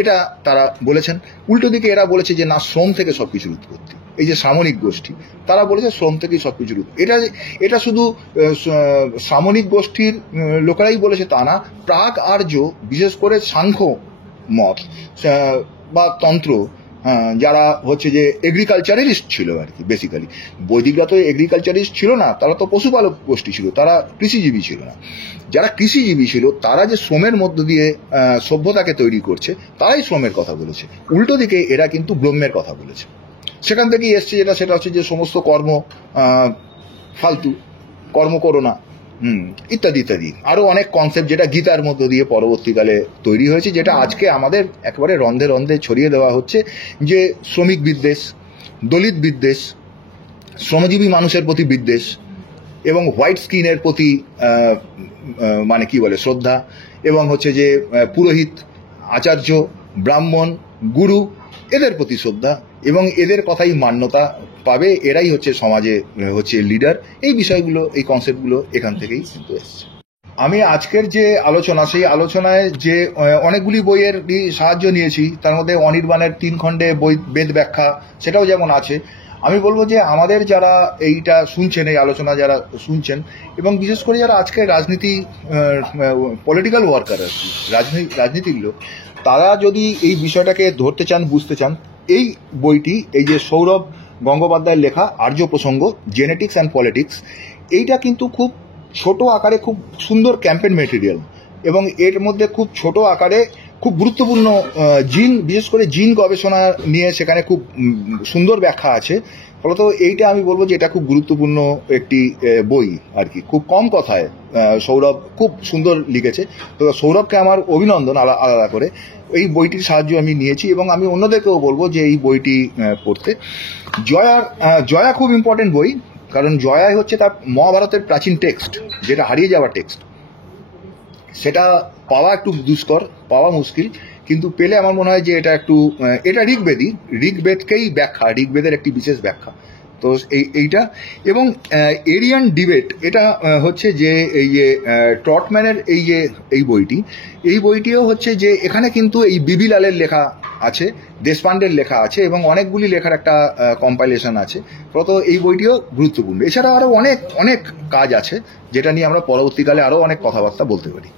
এটা তারা বলেছেন। উল্টো দিকে এরা বলেছে যে না, শ্রম থেকে সবকিছুর উৎপত্তি। এই যে সামরিক গোষ্ঠী, তারা বলেছে শ্রম থেকেই সবকিছুর উৎপত্তি। এটা শুধু সামরিক গোষ্ঠীর লোকেরাই বলেছে তা না, প্রাক আর্য, বিশেষ করে সাংখ্য মত বা তন্ত্র, যারা হচ্ছে যে এগ্রিকালচারিস্ট ছিল আর কি, বেসিক্যালি বৈদিকরা তো এগ্রিকালচারিস্ট ছিল না, তারা তো পশুপালক গোষ্ঠী ছিল, তারা কৃষিজীবী ছিল না। যারা কৃষিজীবী ছিল তারা যে শ্রমের মধ্য দিয়ে সভ্যতাকে তৈরি করছে, তারাই শ্রমের কথা বলেছে। উল্টো দিকে এরা কিন্তু ব্রহ্মের কথা বলেছে। সেখান থেকেই এসছে সেটা হচ্ছে যে সমস্ত কর্ম ফালতু, কর্ম করো না, ইত্যাদি ইত্যাদি আরো অনেক কনসেপ্ট, যেটা গীতার মধ্য দিয়ে পরবর্তীকালে তৈরি হয়েছে, যেটা আজকে আমাদের একেবারে রন্ধে রন্ধে ছড়িয়ে দেওয়া হচ্ছে। যে শ্রমিক বিদ্বেষ, দলিত বিদ্বেষ, শ্রমজীবী মানুষের প্রতি বিদ্বেষ এবং হোয়াইট স্কিনের প্রতি মানে কি বলে শ্রদ্ধা, এবং হচ্ছে যে পুরোহিত, আচার্য, ব্রাহ্মণ, গুরু, এদের প্রতি শ্রদ্ধা এবং এদের কথাই মান্যতা পাবে, এরাই হচ্ছে সমাজে হচ্ছে লিডার। এই বিষয়গুলো, এই কনসেপ্টগুলো এখান থেকেই কিন্তু এসছে। আমি আজকের যে আলোচনা, সেই আলোচনায় যে অনেকগুলি বইয়ের সাহায্য নিয়েছি, তার মধ্যে অনির্বাণের 3 খণ্ডে বই বেদ ব্যাখ্যা, সেটাও যেমন আছে। আমি বলবো যে আমাদের যারা এইটা শুনছেন, এই আলোচনা যারা শুনছেন, এবং বিশেষ করে যারা আজকে রাজনীতি, পলিটিক্যাল ওয়ার্কার আর কি, রাজনীতির লোক, তারা যদি এই বিষয়টাকে ধরতে চান, বুঝতে চান, এই বইটি, এই যে সৌরভ গঙ্গোপাধ্যায়ের লেখা আর্য প্রসঙ্গ, জেনেটিক্স অ্যান্ড পলিটিক্স, এইটা কিন্তু খুব ছোট আকারে খুব সুন্দর ক্যাম্পেইন মেটেরিয়াল, এবং এর মধ্যে খুব ছোট আকারে খুব গুরুত্বপূর্ণ জিন, বিশেষ করে জিন গবেষণা নিয়ে সেখানে খুব সুন্দর ব্যাখ্যা আছে। ফলত এইটা আমি বলবো যে এটা খুব গুরুত্বপূর্ণ একটি বই আর কি। খুব কম কথায় সৌরভ খুব সুন্দর লিখেছে, তো সৌরভকে আমার অভিনন্দন আলাদা করে। এই বইটির সাহায্য আমি নিয়েছি এবং আমি অন্যদেরকেও বলবো যে এই বইটি পড়তে। জয়া খুব ইম্পর্টেন্ট বই, কারণ জয়াই হচ্ছে তার মহাভারতের প্রাচীন টেক্সট, যেটা হারিয়ে যাওয়া টেক্সট। সেটা পাওয়া একটু দুষ্কর, পাওয়া মুশকিল, কিন্তু পেলে আমার মনে হয় যে এটা একটু, এটা ঋগ্বেদকেই ব্যাখ্যা, ঋগ্বেদের একটি বিশেষ ব্যাখ্যা। তো এইটা এবং এরিয়ান ডিবেট, এটা হচ্ছে যে এই যে ট্রটম্যানের এই বইটিও হচ্ছে যে এখানে কিন্তু এই বিবি লালের লেখা আছে, দেশপান্ডের লেখা আছে এবং অনেকগুলি লেখার একটা কম্পাইলেশন আছে। ফলত এই বইটিও গুরুত্বপূর্ণ। এছাড়া আরো অনেক অনেক কাজ আছে যেটা নিয়ে আমরা পরবর্তীকালে আরো অনেক কথাবার্তা বলতে পারি।